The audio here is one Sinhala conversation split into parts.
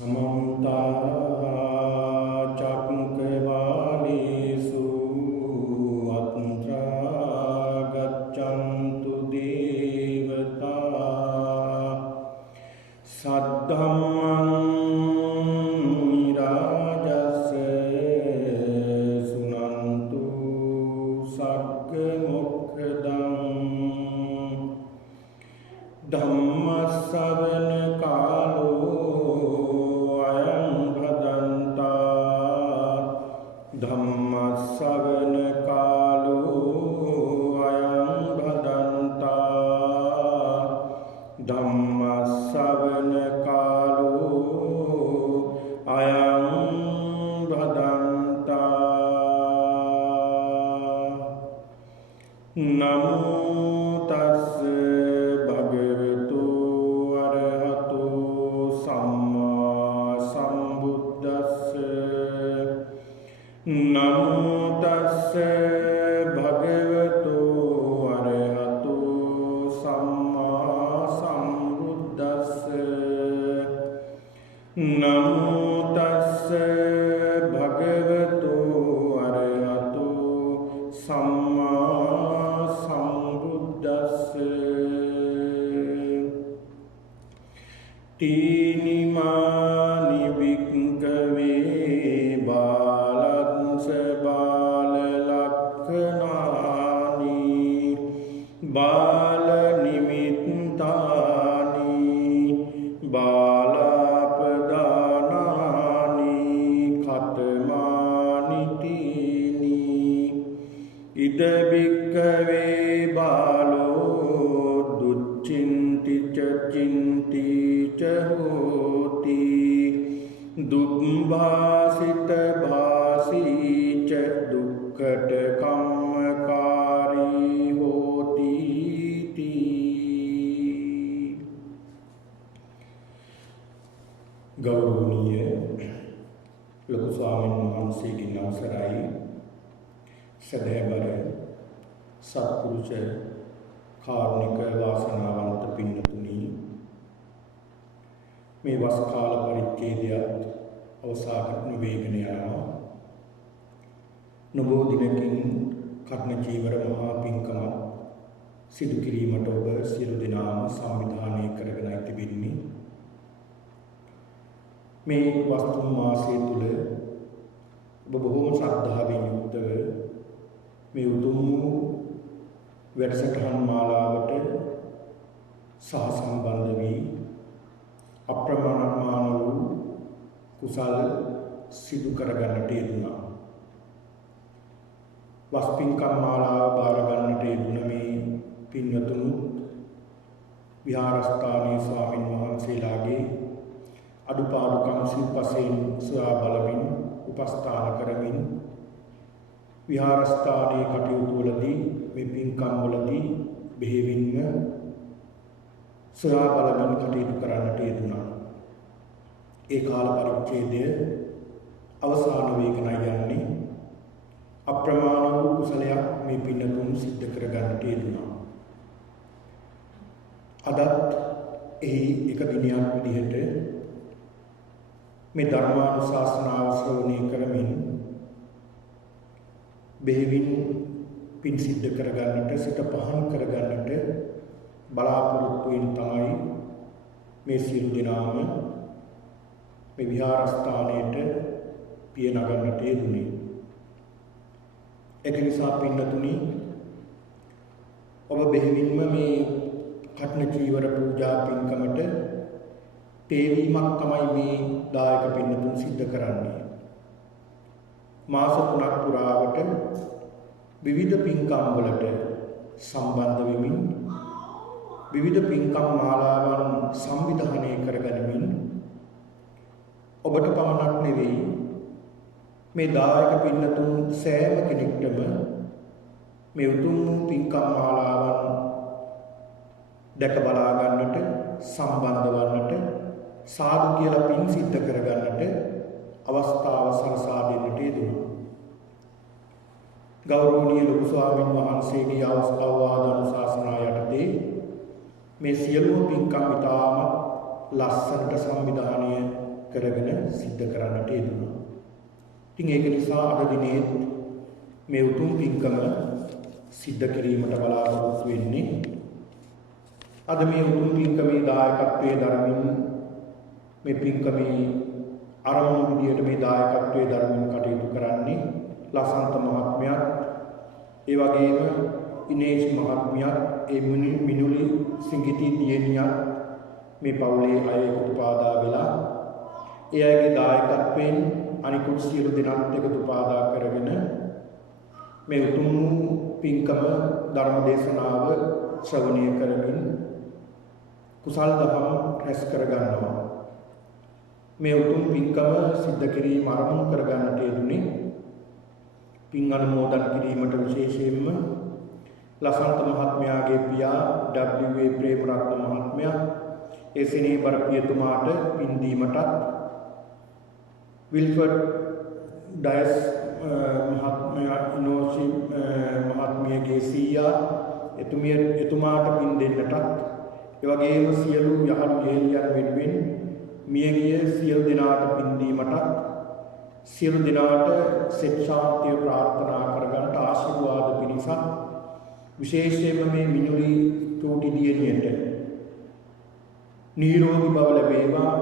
समन्ता चक्रवालेषु अत्र गच्छन्तु देवता सद्धम्मं राजस्य सुनन्तु सग्मुखदं धम्मश्रवण कालो धम्मश्रवण कालो अयं भदन्ता धम्मश्रवण कालो अयं भदन्ता नमो तस्से भगवतो अरहतो सम्मा सम्बुद्धस्से नमो तस्से भगवतो अरहतो सम्मा सम्बुद्धस्से नमो तस्से भगवतो अरहतो सम्मा सम्बुद्धस्से तीनिमानि विक्कवे बालनिमित्तानि बालापदानानि खतमानि तीनि इद भिक्खवे बालो दुश्चिन्ति च चिन्ति च होति दुर्भाषित भाषी च दुःखटकम्मकारी होती थी। गौरवनीय लघु स्वामी वහන්සේ की नवसराई सदैवर सत्पुरुष කාරුණික වාසනාවන්ත පින්නතුනි මේ වස් කාල පරිච්ඡේදයත් අවසාන වේගන යනවා නබෝ දිනකින් කර්ණ ජීවර මහා පින්කම සිදු කිරීමට ඔබ සියලු දෙනාම සංවිධානය කරගෙනයි තිබෙන්නේ මේ වස්තු මාසය තුල ඔබ බොහෝම ශ්‍රද්ධාවෙන් යුක්තව මේ උතුම් වූ වැඩසටහන් මාලාවට සහ සම්බන්ධ වී අප්‍රමාණ වූ කුසල සිදු කරගන්නට යෙදුණා. වස්පින්කම් මාලාව බාර ගන්නට යෙදුණ මේ පින්වතුන් විහාරස්ථානීය ස්වාමින් වහන්සේලාගේ අඩුපාඩුකම් සිල්පසෙන් සොයා බලමින් උපස්ථාන කරමින් විහාරස්ථානයේ කටයුතු වලදී මේ පින්කම් වලදී බෙහෙවින්ම සොයා බලමින් කටයුතු කරන්නට යෙදුණා. ඒ කාල පරිච්ඡේදය අවසාන වේගනයි යන්නේ. අප්‍රමාණ වූ කුසලයක් මේ පින්නතුන් සිද්ධ කර ගන්නට යෙදුණා. අදත් එහි එක දිනයක් විදිහට මේ ධර්මානුශාසනාව ශ්‍රවණය කරමින් බෙහෙවින් පින් සිද්ධ කරගන්නට සිත පහන් කරගන්නට බලාපොරොත්තු වෙන තමයි මේ සියලු දෙනාම මේ විහාරස්ථානයට පිය නගන්නට යෙදුනේ. ඒක නිසා පින්නතුනි ඔබ බෙහෙවින්ම මේ කඨින චීවර පූජා පින්කමට තේවීමක් තමයි මේ දායක පින්නතුන් සිද්ධ කරන්නේ. මාස 3ක් පුරාවට විවිධ පින්කම් වලට සම්බන්ධ වෙමින් විවිධ පින්කම් මාලාවන් සංවිධානය කරගනිමින් ඔබට පමණක් නෙවෙයි මේ දායක පින්නතුන් සෑම කෙනෙක්ටම මේ උතුම් පින්කම් මාලාවන් දැක බලා ගන්නට සම්බන්ධ වන්නට සාදු කියලා පින් සිද්ධ කරගන්නට අවස්ථාව සලසා දෙන්නට යෙදුණා. ගෞරවනීය ලොකු ස්වාමීන් වහන්සේගේ අවවාද අනුශාසනා යටතේ මේ සියලුම පින්කම් ඉතාම ලස්සනට සංවිධානය කරගෙන සිද්ධ කරන්නට යෙදුණා. ඉතින් ඒක නිසා අද දිනේ මේ උතුම් පින්කම සිද්ධ කිරීමට බලාපොරොත්තු වෙන්නේ. අද මේ උතුම් පින්කමේ දායකත්වයේ දරමින් මේ පින්කමේ ආරම්භ විදියට මේ දායකත්වයේ දරමින් කටයුතු කරන්නේ ලසන්ත මහත්මයාත් ඒ වගේම ඉනේෂ් මහත්මියත් ඒ මිනුලි සිංගිටි දියණියත් මේ පවුලේ අය එකතු පාදා වෙලා ඒ අයගේ දායකත්වයෙන් අනිකුත් සියලු දෙනාත් එකතු පාදා කරගෙන මේ උතුම් පින්කම ධර්ම දේශනාව ශ්‍රවණය කරමින් කුසල් දහම් රැස් කර ගන්නවා. මේ උතුම් පින්කම සිද්ධ කිරීම ආරම්භ කර ගන්නට යෙදුනේ පින් අනුමෝදන් කිරීමට විශේෂයෙන්ම ලසන්ත මහත්මයාගේ පියා W.A. ප්‍රේමරත්න මහත්මයා ඒ සිනේබර පියතුමාට පින් දීමටත් විල්ෆර්ඩ් ඩයස් මහත්මයා ඉනෝසි මහත්මියගේ සීයා එතුමාට පින් දෙන්නටත් ඒ වගේම සියලු යහළු යෙහෙළියන් වෙනුවෙන් මියගිය සියලු දෙනාට පින් දීමටත් සියලු දෙනාට සෙත් ශාන්තිය ප්‍රාර්ථනා කරගන්නට ආශිර්වාද පිණිසත් විශේෂයෙන්ම මේ මිනුලි චූටි දියණියට නිරෝගී බව ලැබේවා,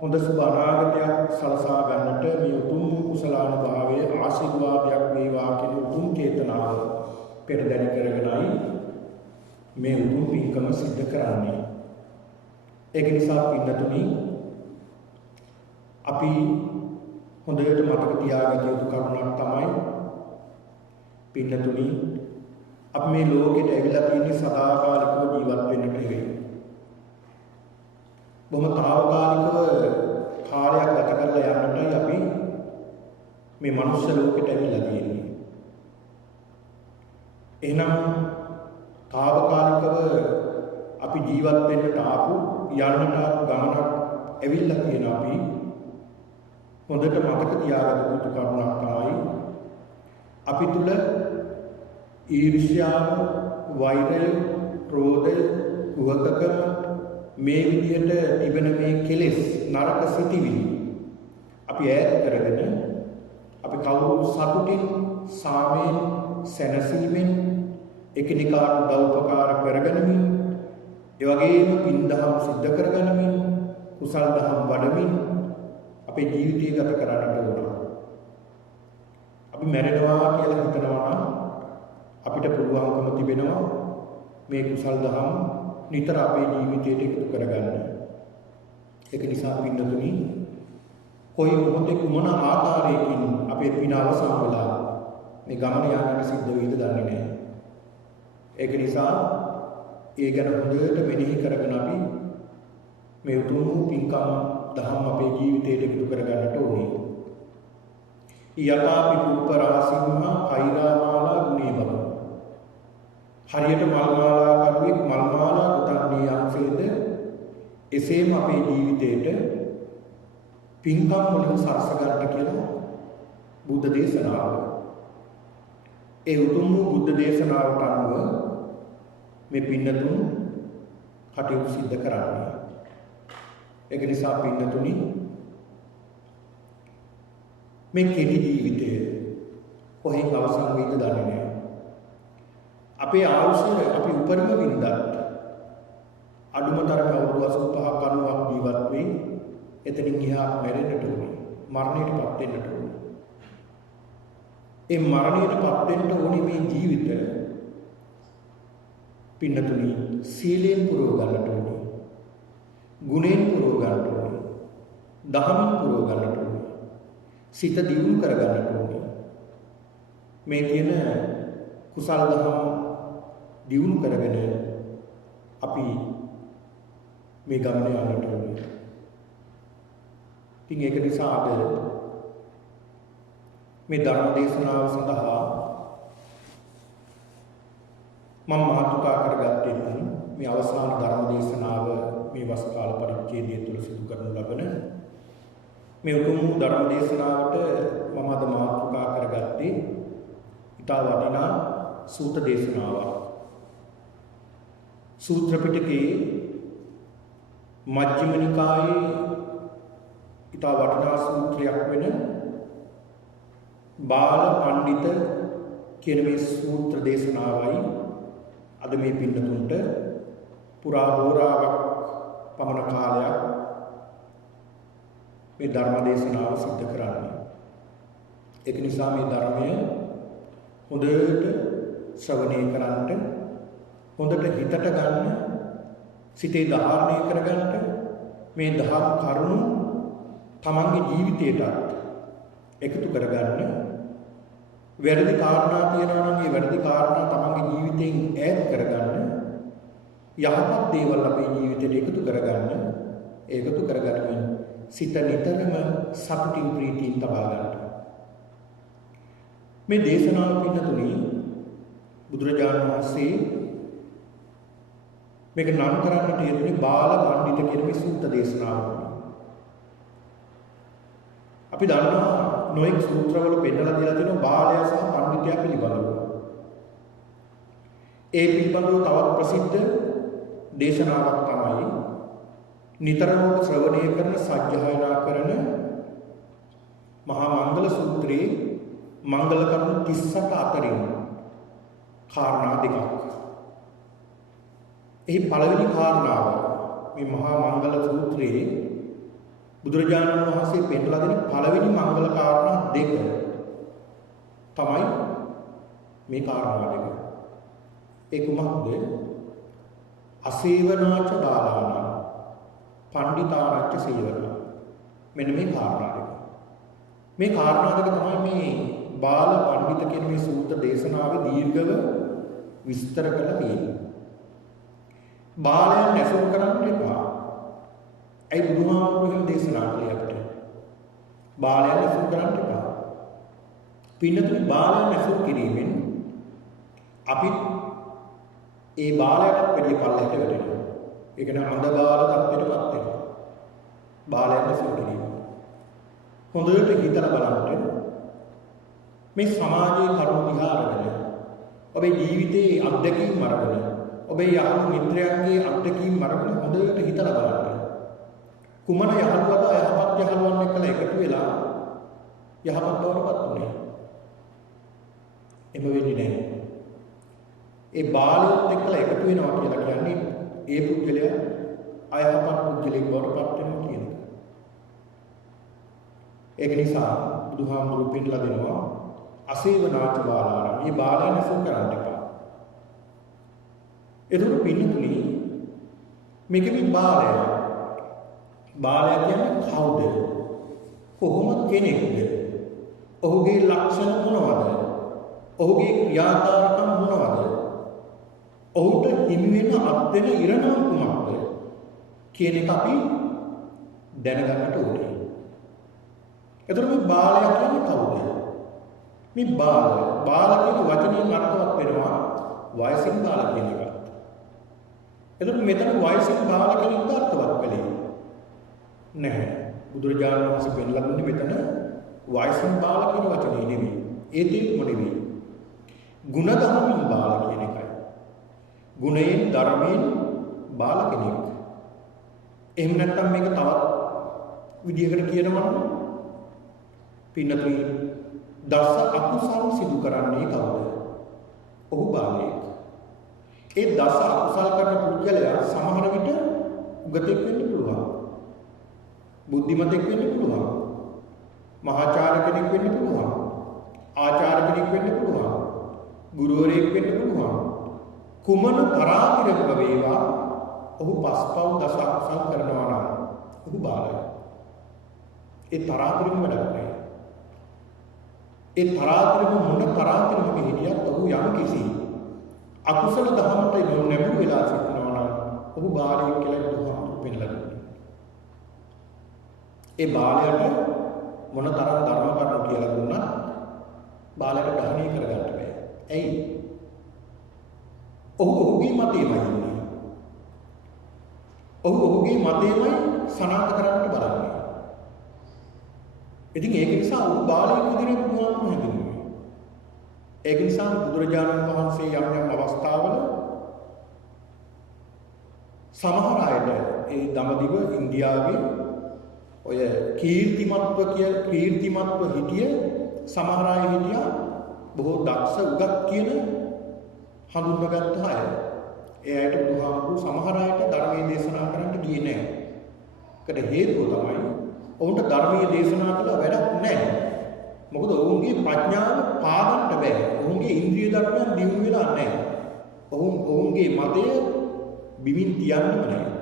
හොඳ සුබ අනාගතයක් සලසා ගන්නට මේ උතුම් කුසලානුභාවයේ ආශිර්වාදයක් වේවා කියන උතුම් චේතනාව පෙරදැරි කරගෙනයි මේ උතුම් පින්කම සිද්ධ කරන්නේ. ඒක නිසා පින්නතුනි අපි හොඳට මතක තියාගත යුතු කරුණක් තමයි පින්නතුනි අපි මේ ලෝකෙට ඇවිල්ලා තියෙන්නේ සදාකාලිකව ජීවත් වෙන්නට නෙවෙයි. බොහොම తాවකාලිකව කාලයක් ගත කරලා යන්නටයි අපි මේ මනුෂ්‍ය ලෝකෙට ඇවිල්ලා තියෙන්නේ. එහෙනම් తాවකාලිකව අපි ජීවත් වෙන්නට ආපු යන්නට ගමනක් ඇවිල්ලා තියෙන අපි හොඳට මතක තියාගත යුතු කරුණක් තමයි අපි තුල ඊර්ෂ්‍යාව, වෛරය, ක්‍රෝධය, කුහකකම මේ විදිහට තිබෙන මේ කෙලෙස් නරක සිටිවිලි අපි ඈත් කරගෙන අපි කවුරු සතුටින්, සාමයෙන්, සැනසීමෙන් එකිනෙකාට උදව් උපකාර කරගනිමින් ඒ වගේම පින් දහම් සිද්ධ කරගනිමින් කුසල් දහම් වඩමින් අපේ ජීවිතය ගත කරන්නට ඕන. අපි මැරෙනවා කියලා හිතනවා නම් අපිට පුළුවන්කම තිබෙනවා මේ කුසල් දහම් නිතර අපේ ජීවිතයට එකතු කරගන්න. ඒක නිසා පින්නතුනි කොයි මොහොතේ කුමන ආකාරයකින් අපේ පින අවසන් වෙලා මේ ගමන යන්නට සිද්ධ වෙයිද දන්නේ නැහැ. ඒක නිසා ඒ ගැන හොඳට මෙනෙහි කරගෙන අපි මේ උතුම් පින්කම් දහම් අපේ ජීවිතයට එකතු කරගන්නට ඕනේ. යථාපි උපරාසින්හ කෛරාමාලා ගුණේ බව. හරියට මල් මාලා කරුවෙක් මල් මාලා ගොතන්නේ යම්සේද එසේම අපේ ජීවිතයට පින්කම් වලින් සරස ගන්න කියලා බුද්ධ දේශනාව. ඒ උතුම් බුද්ධ දේශනාවට අනුව මේ පින්නතුන් කටයුතු සිද්ධ කරන්නේ. ඒක නිසා පින්නතුනි මේ කෙටි ජීවිතය කොහෙන් අවසන් වෙයිද දන්නේ නැහැ. අපේ ආයුෂ අපි උපරිම වින්දත් අඩුම තරමේ අවුරුදු 85ක් 90ක් ජීවත් වෙයි. එතනින් ගියා මැරෙන්නට ඕනේ. මරණයටපත් වෙන්නට ඕනේ. ඒ මරණයටපත් වෙන්න ඕනේ මේ ජීවිතය පින්නතුනි සීලෙන් පුරව ගන්නට ඕනේ. ගුණෙන් පුරව ගන්නට ඕනේ. දහමෙන් පුරව ගන්නට ඕනේ. සිත දියුණු කර ගන්නට ඕනේ. මේ කියන කුසල් දහම් දියුණු කරගෙන අපි මේ ගමන යන්නට ඕනේ. ඉතින් ඒක නිසා අද මේ ධර්ම දේශනාව සඳහා මම මාතෘකා කරගත්තේ මේ අවසාන ධර්ම දේශනාව මේ වස් කාල පරිච්ඡේදය තුළ සිදු කරනු ලබන මේ උතුම් ධර්ම දේශනාවට මම අද මාතෘකා කරගත්තේ ඊට වටිනා සූත්‍ර දේශනාවක්. සූත්‍ර පිටකයේ මජ්ක්‍ධිම නිකායේ ඉතා වටිනා සූත්‍රයක් වෙන බාල පඬිත කියන මේ සූත්‍ර දේශනාවයි අද මේ පින්නතුන්ට පුරා හෝරාවක් පමණ කාලයක් මේ ධර්ම දේශනාව සිද්ධ කරන්නේ. ඒක නිසා මේ ධර්මය හොඳට ශ්‍රවණය කරන්න, හොඳට හිතට ගන්න, සිතේ ධාරණය කරගන්න, මේ දහම් කරුණු තමන්ගේ ජීවිතයටත් එකතු කරගන්න. වැරදි කාරණා තියෙනවා නම් ඒ වැරදි කාරණා තමන්ගේ ජීවිතයෙන් ඈත් කරගන්න. යහපත් දේවල් අපේ ජීවිතයට එකතු කරගන්න. ඒකතු කරගන්න සිත නිතරම සතුටින් ප්‍රීතියෙන් තබා ගන්න. මේ දේශනාව පින්නතුනි බුදුරජාණන් වහන්සේ මේක නම් කරන්නට යෙදුනේ බාල පඬිත කියන මේ සූත්‍ර දේශනාව. අපි දන්නවා නොඑක් සූත්‍රවල පෙන්නලා දීලා තියෙනවා බාලයා සහ පඬිතයා පිළිබඳව. ඒ පිළිබඳව තවත් ප්‍රසිද්ධ දේශනාවක් තමයි නිතරම ශ්‍රවණය කරන සජ්ජායනා කරන මහා මංගල සූත්‍රයේ මංගල කරුණු 38 අතරින් කාරණා දෙකක්. එහි පළවෙනි කාරණාව මේ මහා මංගල සූත්‍රයේ බුදුරජාණන් වහන්සේ පෙන්නලා දෙන පළවෙනි මංගල කාරණා දෙක තමයි මේ කාරණා දෙක. ඒ කුමක්ද? අසේවනාච බාලාණං පණ්ඩිතාරච්ච සේවනා. මෙන්න මේ කාරණා දෙක. මේ කාරණා දෙක තමයි මේ බාල පඬිත කියන මේ සූත්‍ර දේශනාවේ දීර්ඝව විස්තර කරලා තියෙන්නේ. බාලයන් ඇසුරු කරන්න එපා. ඒ බුදුහාමුදුරුවෝ දේශනා කළේ අපිට. බාලයන් ඇසුරු කරන්න එපා. පින්නතුනි බාලයන් ඇසුරු කිරීමෙන් අපි ඒ බාලයට වැඩි පල්ලෙට වැටෙනවා. ඒ කියන්නේ අන්ධ බාල තත්ත්වයටපත් වෙනවා. බාලයන් ඇසුරු කිරීම. හොඳට හිතලා බලන්න මේ සමාජයේ කරුණු දිහා අරගෙන ඔබේ ජීවිතයේ අත්දැකීම් අරගෙන ඔබේ යහළු මිත්‍රයන්ගේ අත්දැකීම් අරගෙන හොඳට හිතලා බලන්න. කුමන යහළුවද යහපත් යහළුවන් එක්කලා එකතු වෙලා යහපත් බවටපත් උනේ? එම වෙන්නේ නැහැ. ඒ බාලයොත් එක්කලා එකතු වෙනවා කියලා කියන්නේ ඒ පුද්ගලයා අයහපත් පුද්ගලෙක් බවටපත් වෙනවා කියන එක. ඒක නිසා බුදුහාමුදුරුවෝ පෙන්නලා දෙනවා අසේවනාච බාලාණං. මේ බාලයන් ඇසුරු කරන්න එපා. එතකොට පින්නතුනි මේකෙදි බාලයා කියන්නේ කවුද? කොහොම කෙනෙක්ද? ඔහුගේ ලක්ෂණ මොනවද? ඔහුගේ ක්‍රියාකාරකම් මොනවද? ඔහුට හිමි වෙන අත් වෙන ඉරණම් කුමක්ද කියන එක අපි දැනගන්නට ඕනේ. එතකොට මේ බාලයා කියන්නේ කවුද? මේ බාල කියන වචනයෙන් අර්ථවත් වෙනවා වයසින් බාල කියන එක. එතකොට මෙතන වයසින් බාල කෙනෙක්ව අර්ථවත් කළේ නැහැ. බුදුරජාණන් වහන්සේ පෙන්ලා දුන්නේ මෙතන වයසින් බාල කියන වචනේ නෙවෙයි. ඒ දෙයක්ම නෙවෙයි. ගුණධර්මයෙන් බාල කියන එකයි. ගුණයෙන් ධර්මයෙන් බාල කෙනෙක්. එහෙම නැත්නම් මේක තවත් විදිහකට කියනවා නම් පින්නතුනි දස අකුසල් සිදු කරන්නේ කවුද? ඔහු බාලයෙක්. ඒ දස අකුසල් කරන පුද්ගලයා සමහර විට උගතෙක් වෙන්න පුළුවන්. බුද්ධිමතෙක් වෙන්න පුළුවන්. මහාචාර්ය කෙනෙක් වෙන්න පුළුවන්. ආචාර්ය කෙනෙක් වෙන්න පුළුවන්. ගුරුවරයෙක් වෙන්න පුළුවන්. කුමන තරාතිරක වේවා ඔහු පස්පව් දස අකුසල් කරනවා නම් ඔහු බාලයි. ඒ තරාතිරම වැඩක් නැහැ. ඒ තරාතිරම මොන තරාතිරමක හිටියත් ඔහු යම් කිසි අකුසල දහමට නැඹුරු වෙලා සිටිනවා නම් ඔහු බාලයෙක් කියලා බුදුහාමුදුරුවෝ පෙන්නලා දුන්නා. ඒ බාලයට මොන තරම් ධර්ම කරුණු කියලා දුන්නා බාලයට ග්‍රහණය කරගන්න බෑ. ඇයි? ඔහුගේ මතයමයි ඉන්නේ. ඔහුගේ මතයමයි සනාථ කරන්නට බලන්නේ. ඉතින් ඒක නිසා ඔහු බාලයෙක් විදිහට බුදුහාමුදුරුවෝ හැඳින්වුවේ. ඒක නිසා බුදුරජාණන් වහන්සේ යම් අවස්ථාවල සමහර අයට ඒ දඹදිව ඉන්දියාවේ ඔය කීර්තිමත්ව හිටිය සමහර අය හිටියා බොහෝ දක්ෂ උගත් කියන හඳුන්වගත්ත අය. ඒ අයට බුදුහාමුදුරු සමහර අයට ධර්මයේ දේශනා කරන්න ගියේ නැහැ. ඒකට හේතුව තමයි ඔවුන්ට ධර්මයේ දේශනා කළා වැඩක් නැහැ. මොකද ඔවුන්ගේ ප්‍රඥාව පාදන්න බෑ. ඔවුන්ගේ ඉන්ද්‍රිය ධර්මයන් දියුණු වෙලා නැහැ. ඔවුන්ගේ මතය බිමින් තියන්නම නැහැ.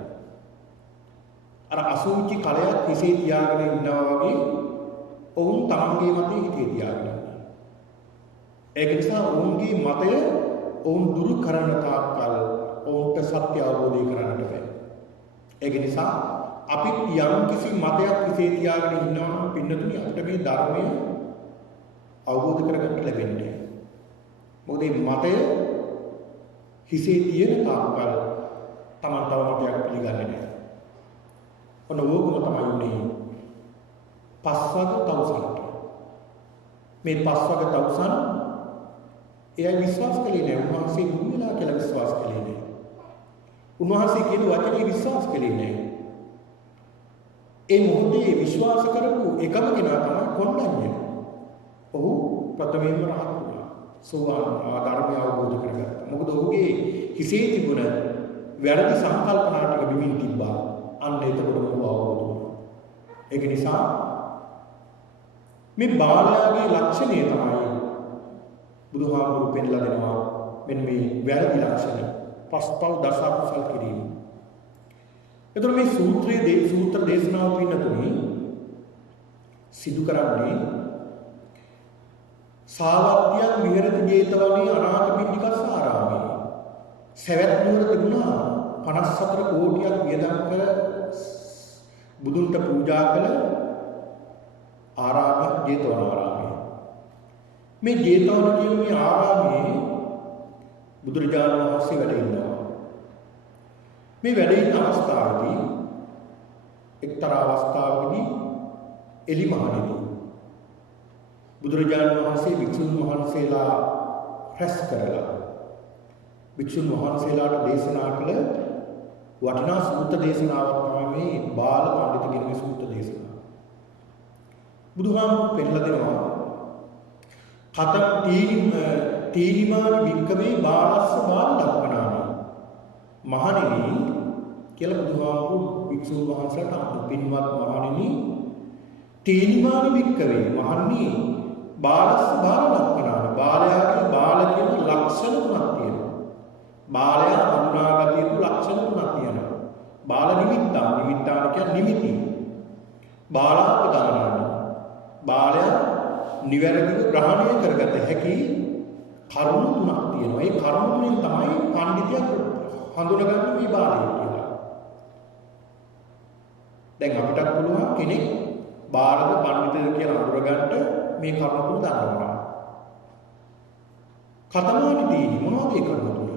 අර අසුචි කලයක් හිසේ තියාගෙන ඉන්නවා වගේ ඔවුන් තමන්ගේ මතය හිතේ තියාගෙන ඉන්නවා. ඒක නිසා ඔවුන්ගේ මතය ඔවුන් දුරු කරන තාක්කල් ඔවුන්ට සත්‍ය අවබෝධය කරගන්නට බෑ. ඒක නිසා අපි යම් කිසි මතයක් හිසේ තියාගෙන ඉන්නවා නම් පින්නතුනි අපිට මේ ධර්මය අවබෝධ කරගන්න ලැබෙන්නේ. මොකද මේ මතය හිසේ තියෙන තාක්කල් තමන් තව මතයක් පිළිගන්නේ නැහැ. ඔන්න ඕකම තමයි උනේ පස්වග තවුසන්ට. මේ පස්වග තවුසන් එයා විශ්වාස කළේ නැහැ. උන්වහන්සේ ගුරු වෙලා කියලා විශ්වාස කළේ නැහැ. උන්වහන්සේ කියන වචනේ විශ්වාස කළේ නැහැ. ඒ මොහොතේ විශ්වාස කරපු එකම කෙනා තමයි කොණ්ඩඤ්ඤ. ඔහු ප්‍රථමයෙන්ම රහත් වුණා. සෝවාන් ධර්මය අවබෝධ කරගත්තා. මොකද ඔහුගේ හිසේ තිබුණ වැරදි සංකල්පනා ටික බිමින් තිබ්බා. අන්න එතකොට ඔහු අවබෝධ වුණා. ඒක නිසා මේ බාලයාගේ ලක්ෂණය තමයි බුදුහාමුදුරු පෙන්ලා දෙනවා මෙන්න මේ වැරදි ලක්ෂණ පස්පව් දස අකුසල් කිරීම. එතකොට මේ සූත්‍ර දේශනාව පින්නතුනි සිදු කරන්නේ සාවත්‍යයන් විහෙරති ජේතවනී අනාථපිණ්ඩිකස්සාරාමේ සවැත් නුවර තිබුණා 54 කෝටියක් වියදම් කර බුදුන්ට පූජා කළ ආරාමයක් ජේතවනාරාමය. මේ ජේතවන කියන මේ ආරාමයේ බුදුරජාණන් වහන්සේ වැඩ ඉන්නවා. මේ වැඩ ඉන්න අවස්ථාවේදී එක්තරා අවස්ථාවකදී එලිමහනේදී බුදුරජාණන් වහන්සේ භික්ෂුන් වහන්සේලා රැස් කරලා භික්ෂුන් වහන්සේලාට දේශනා කළ වටිනා සූත්‍ර දේශනාවක් තමයි මේ බාල පඬිතුගේ සූත්‍ර දේශනාව. බුදුහාමුදුරු පෙන්නලා දෙනවා කතම් තීනිමාන වික්කවේ බාලස්ස බාල ලක්ෂණානි මහණෙනි කියලා බුදුහාමුදුරු භික්ෂුන් වහන්සේලාට පින්වත් මහණෙනි තීනිමාන වික්කවේ මහණනි බාලස්ස බාල ලක්ෂණානි බාලයාගේ බාල කියන ලක්ෂණ තුනක් තියෙනවා. බාලයා හඳුනාගත යුතු ලක්ෂණ තුනක් තියෙනවා. බාල නිමිත්තාන කියන්නේ නිමිති. බාලාපදානානි බාලයා නිවැරදිව ග්‍රහණය කරගත හැකි කරුණු තුනක් තියෙනවා. ඒ කරුණු තුනෙන් තමයි පඬිතියක් හඳුනගන්නේ මේ බාලය කියලා. දැන් අපිටත් පුළුවන් කෙනෙක් බාලද පඬිතද කියලා අඳුරගන්න මේ කරුණු තුන දන්නවා. කතමානි දීනි මොනවද ඒ කරුණු තුන?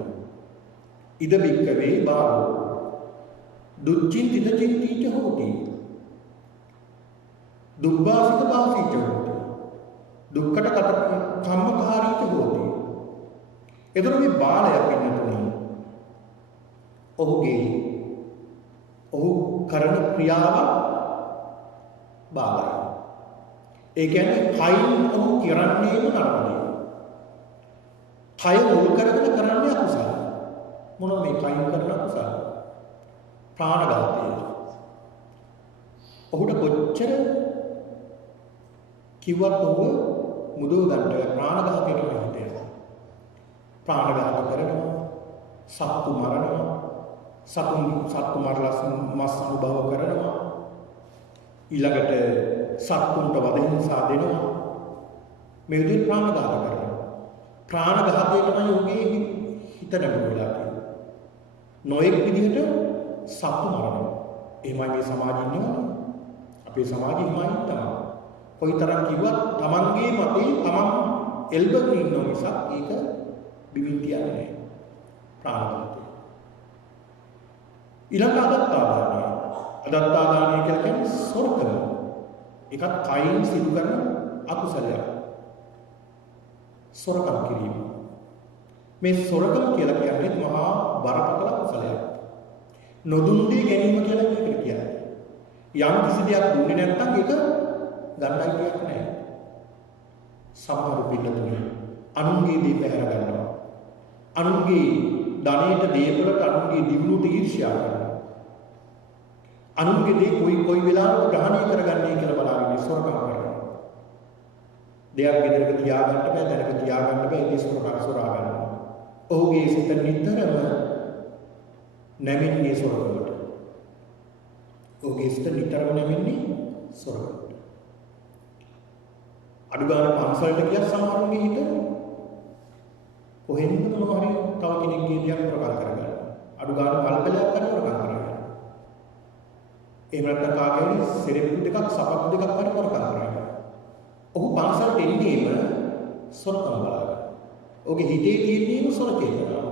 ඉද බික්කවේ බාලෝ දුච්චින්තිත චින්තිච හෝති දුබ්බාසිත වාසීච හෝති දුක්කට කම්මකාරීච හෝති. එතකොට මේ බාලයක් වෙනතුනේ ඔහු කරන ක්‍රියාව බාලයි. ඒ කියන්නේ කයින් ඔහු කරන්නේම නරකයි. කය මුල් කරගෙන කරන්නේ අකුසල. මොනවා මේ කයින් කරන අකුසල? ප්‍රාණඝාතය. ඔහුට කොච්චර කිව්වත් ඔහු මුදව ගන්නට ප්‍රාණඝාතයට හිතේ. ප්‍රාණඝාත කරනවා, සත්තු මරනවා, සත්තු මරලා මස් අනුභව කරනවා, ඊළඟට සත්තුන්ට වද හිංසා දෙනවා. මේ විදිහට ප්‍රාණඝාත කරනවා. ප්‍රාණඝාතය තමයි ඔහුගේ හිත නැඹුරු වෙලා තියෙන්නේ. නොඑක් විදිහට සත්තු මරනවා. එහෙමයි මේ සමාජෙ ඉන්නවනේ. අපේ සමාජෙ හිමයි තමයි. කොයිතරම් කිව්වත් තමන්ගේ මතේ තමන් එල්බගෙන ඉන්නවා මිසක් ඒක බිමින් තියන්නේ නැහැ. ප්‍රාණඝාතය. ඊළඟ අදත්තාදානය. අදත්තාදානය කියලා කියන්නේ සොරකම. ඒකත් කයින් සිදු කරන අකුසලයක්. සොරකම් කිරීම. මේ සොරකම් කියලා කියන්නේ මහා බරපතල අකුසලයක්. නොදුන් දී ගැනීම කියලා මේකට කියන්නේ. යම් කිසි දෙයක් දුන්නේ නැත්නම් ඒක ගන්නයි දෙයක් නැහැ. සමහර පිළිතුරු අනුන්ගේ දේ පැහැර ගන්නවා. අනුන්ගේ ධනෙට දේපලට අනුන්ගේ දිනුට ඊර්ෂ්‍යා කරනවා. අනුන්ගේ දේ කොයි වෙලාවක ග්‍රහණය කරගන්නේ කියලා බලාගෙන සොරකම් කරනවා. දෙයක් ගෙදරක තියාගන්න බෑ, දැනක තියාගන්න බෑ, ඒක සොරා ගන්නවා. ඔහුගේ සිත නිතරම නැමින්නේ සොරකමට. ඔහුගේ සිත නිතරම නැමින්නේ සොරකමට. අඩු ගන්න පන්සලට ගියත් සමහරුන්ගේ හිත කොහෙන්ද මොනවා හරි තව කෙනෙක්ගේ දියක් ප්‍රකාශ කරගන්න. අඩු ගන්න කල්පලයක් කරලා ප්‍රකාශ කරගන්න. එහෙම නැත්නම් කාගේ සෙරෙප්පු දෙකක් සපත්තු දෙකක් හරි ප්‍රකාශ කරගන්න. ඔහු පන්සලට එන්නේම සොරකම් බලාගෙන. ඔහුගේ හිතේ තියෙනේම සොර චේතනාව.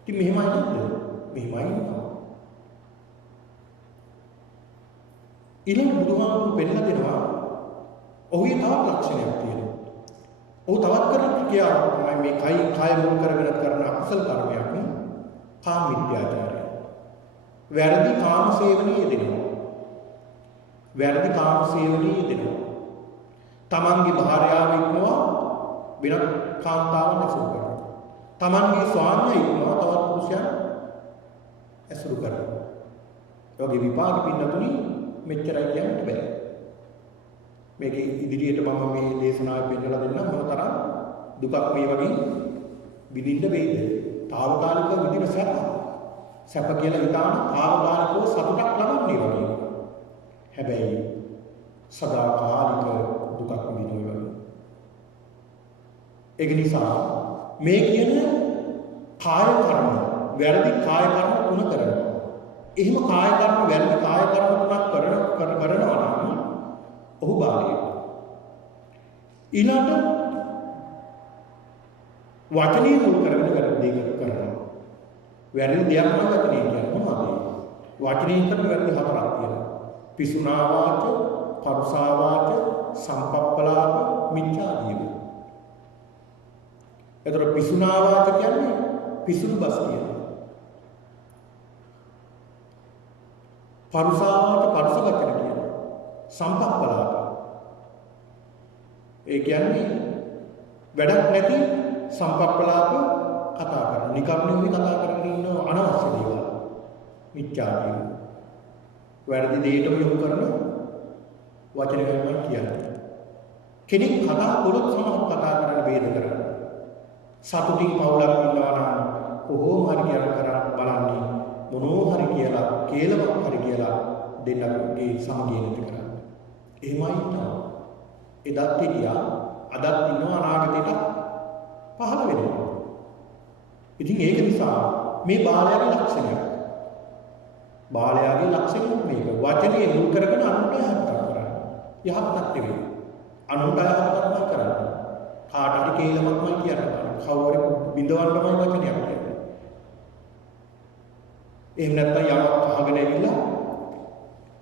ඉතින් මෙහෙමයි නේද? මෙහෙමයි නේද? ඊළඟ බුදුහාමුදුරු පෙන්නලා දෙනවා ඔහුගේ තවත් ලක්ෂණයක් තියෙනවා. ඔහු තවත් කරන ක්‍රියාවක් මේ කය මුල් කරගෙන කරන අකුසල කර්මයක් කාම විද්‍යාචාරය. වැරදි කාම සේවනයේ යෙදෙනවා. වැරදි කාම සේවනයේ යෙදෙනවා. තමන්ගේ භාර්යාව ඉක්මවා වෙනත් කාන්තාවන් ඇසුරු කරනවා. තමන්ගේ ස්වාමියා ඉක්මවා තවත් පුරුෂයන් ඇසුරු කරනවා. ඔයගේ විපාක පින්නතුනි මෙච්චරයි කියන්න බෑ. මේක ඉදිරියට මම මේ දේශනාවේ පෙන්නලා දෙන්නම් මොනතරම් දුකක් මේ වගේ විඳින්න වෙයිද. తాවකාලික විඳින සැප කියලා හිතාන తాවකාලිකව සතුටක් ලබන්නේ වගේ. හැබැයි සදාකාලික දුකක් විඳිනවා වගේ. ඒක නිසා මේ කියන කාය කර්ම වැරදි කාය කර්ම තුන කරනවා. එහෙම කාය කර්ම වැරදි කාය කර්ම තුනක් කරනවා නම් ඔහු බාලයෙක්. ඊළඟට වචනේ මුල් කරගෙන වැරදි දෙයක් කරනවා. වැරදි දෙයක් නම් වචනේ කියන්නේ මොනවද? වචනේ කරන වැරදි හතරක් තියෙනවා. පිසුනා වාච, පරුසා වාච, සම්පප්පලාප, මිච්ඡා ජීව. ඒතර පිසුනා වාච කියන්නේ පිසුණු බස් කියනවා. පරුසා වාච පරුස වචන කියනවා. සම්පප්පලාප ඒ කියන්නේ වැඩක් නැති සම්පප්පලාප කතා කරන නිකම් නෙවෙයි කතා කරගෙන ඉන්න අනවශ්‍ය දේවල් මිත්‍යා ජීව. වැරදි දෙයකට යොමු කරන වචන ගන්නවා කියන්නේ. කෙනෙක් කතා කළොත් සමහර කතා කරන්න ભેද කරනවා. සතුටින් පවුලක් ඉන්නවා නම් කොහොම හරි කියලා බලන්නේ මොනෝ හරි කියලා කේලමක් හරි කියලා දෙන්නගේ සමගිය නැති කරන්නේ. එහෙමයි ඉන්නවා. එදත් හිටියා අදත් ඉන්නවා අනාගතයට පහළ වෙනවා. ඉතින් ඒක නිසා මේ බාලයාගේ ලක්ෂණයක්. බාලයාගේ ලක්ෂණය මේක. වචනේ මුල් කරගෙන අනුන්ට යහපත් කරන්නේ. යහපත් නෙවෙයි. අනුන්ට යහපත්මයි කරන්නේ. කාට හරි කේලමක්මයි කියන්නේ. කවුරු බිඳවන්නමයි වචනයක් කියන්නේ. එහෙම නැත්නම් යමක් අහගෙන ඉවිලා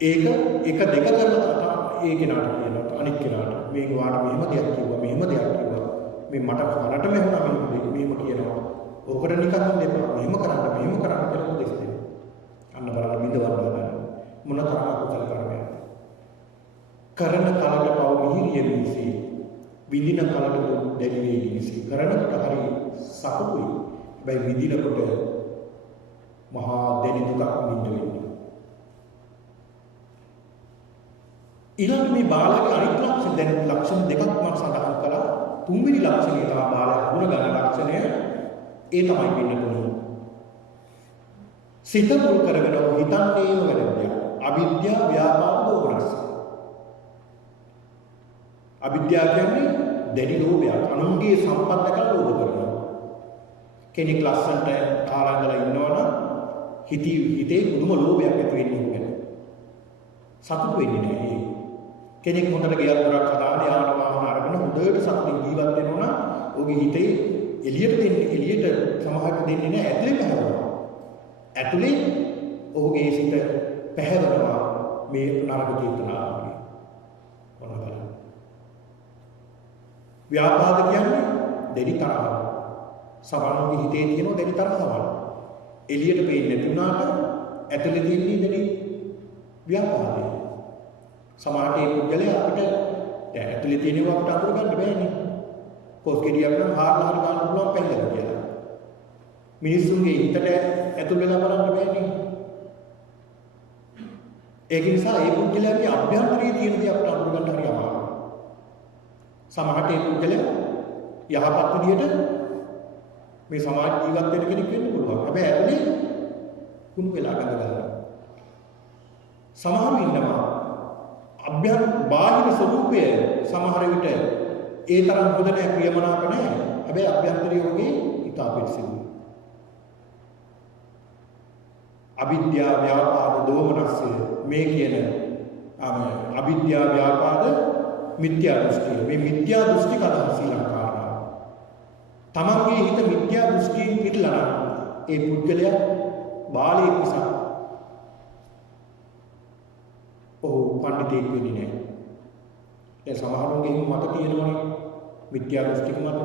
ඒක එක දෙක කරලා ඒ කෙනාට කියනවා අනිත් කෙනාට මේක වාට මෙහෙම දෙයක් කිව්වා මේ මට කනට මෙහෙම කියනවා ඕකට නිකන් දෙපා මෙහෙම කරන්න කියලා දෙස් දෙනවා. අන්න බලන්න බිඳවන්න ගන්න මොනතරම් අකුසල කරන්නේ. කරන කලට පව මිහිරිය වීසි විඳින කලට දැඩි වේවි කරනකොට හරි සතුටුයි. හැබැයි විඳිනකොට මහා දැඩි දුකක් විඳින්න. ඊළඟ මේ බාලගේ අනිත් ලක්ෂණ දැන් ලක්ෂණ දෙකක් මම සඳහන් කළා. තුන්වෙනි ලක්ෂණය තමයි බාලයා ගුණ ගන්න ලක්ෂණය. ඒ තමයි වෙන්නේ. සිත මුල් කරගෙන හිතන්නේම වැරදිය. අවිද්‍යාව, ව්‍යාපාද, දෝමනස්. අවිද්‍යාව කියන්නේ දැඩි ලෝභයක්. අනුන්ගේ සම්පත් දැකලා ලෝභ කරනවා. කෙනෙක් ලස්සනට කාලා ඉඳලා ඉන්නවනම් හිතේ මුදුම ලෝභයක් ඇති වෙන්නේ නැහැ. සතුටු වෙන්නේ නැහැ. කෙනෙක් හොඳට ගෙයක් දොරක් හදාගෙන යාන වාහන අරගෙන හොඳට සතුටින් ජීවත් වෙනවා නම් ඔහුගේ හිතේ එළියට සමහරට දෙන්නේ නැහැ ඇතුලේ පැහැවෙනවා. ඇතුලේ ඔහුගේ සිත පැහැවෙනවා මේ නරක චේතනාවගේ. මොනවාද? ව්‍යාපාද කියන්නේ දෙවි තරහ. සමහරගේ හිතේ තියෙන දෙවි තරහවල්. එළියට පේන්නේ නැති වුණාට ඇතුලේ තියෙන්නේ දෙවි ව්‍යාපාදේ. සමහරට ඒ පුද්ගලයා අපිට දැන් ඇතුලේ තියෙනවා අපිට අඳුර ගන්න බෑනේ. කොස්කෙඩියක් නම් හාරලා හරි ගන්න පුළුවන් පැහැදිලිද කියලා. මිනිස්සුන්ගේ හිතට ඇතුල් වෙලා බලන්න බෑනේ. ඒක නිසා ඒ පුද්ගලයාගේ අභ්‍යන්තරයේ තියෙන දේ අපිට අඳුර ගන්න හරි අමාරුයි. සමහරට ඒ පුද්ගලයා යහපත් විදියට මේ සමාජ ජීවත් වෙන කෙනෙක් වෙන්න පුළුවන්. හැබැයි ඇතුලේ කුණු වෙලා ගඳ ගන්නවා. සමහරු ඉන්නවා බාහිර ස්වરૂපය සමහර විට ඒ තරම් හොඳ නැහැ, ප්‍රියමනාප නැහැ. හැබැයි අභ්‍යන්තරීය වගේ ඉතා පිරිසිදුයි. අවිද්‍යා ව්‍යාපාද දෝමනස්සය මේ කියන අවිද්‍යා ව්‍යාපාද මිත්‍යා දෘෂ්ටි. මේ මිත්‍යා දෘෂ්ටි කතා ශ්‍රී ලංකාවේ. තමන්ගේ හිත මිත්‍යා දෘෂ්ටියෙන් පිටලා නම් ඒ පුද්ගලයා බාලයෙක් නිසා ඔහු පඬිතෙක් වෙන්නේ නැහැ. දැන් සමහරුන්ගේ මත තියෙනවනේ මිත්‍යා දෘෂ්ටික මත.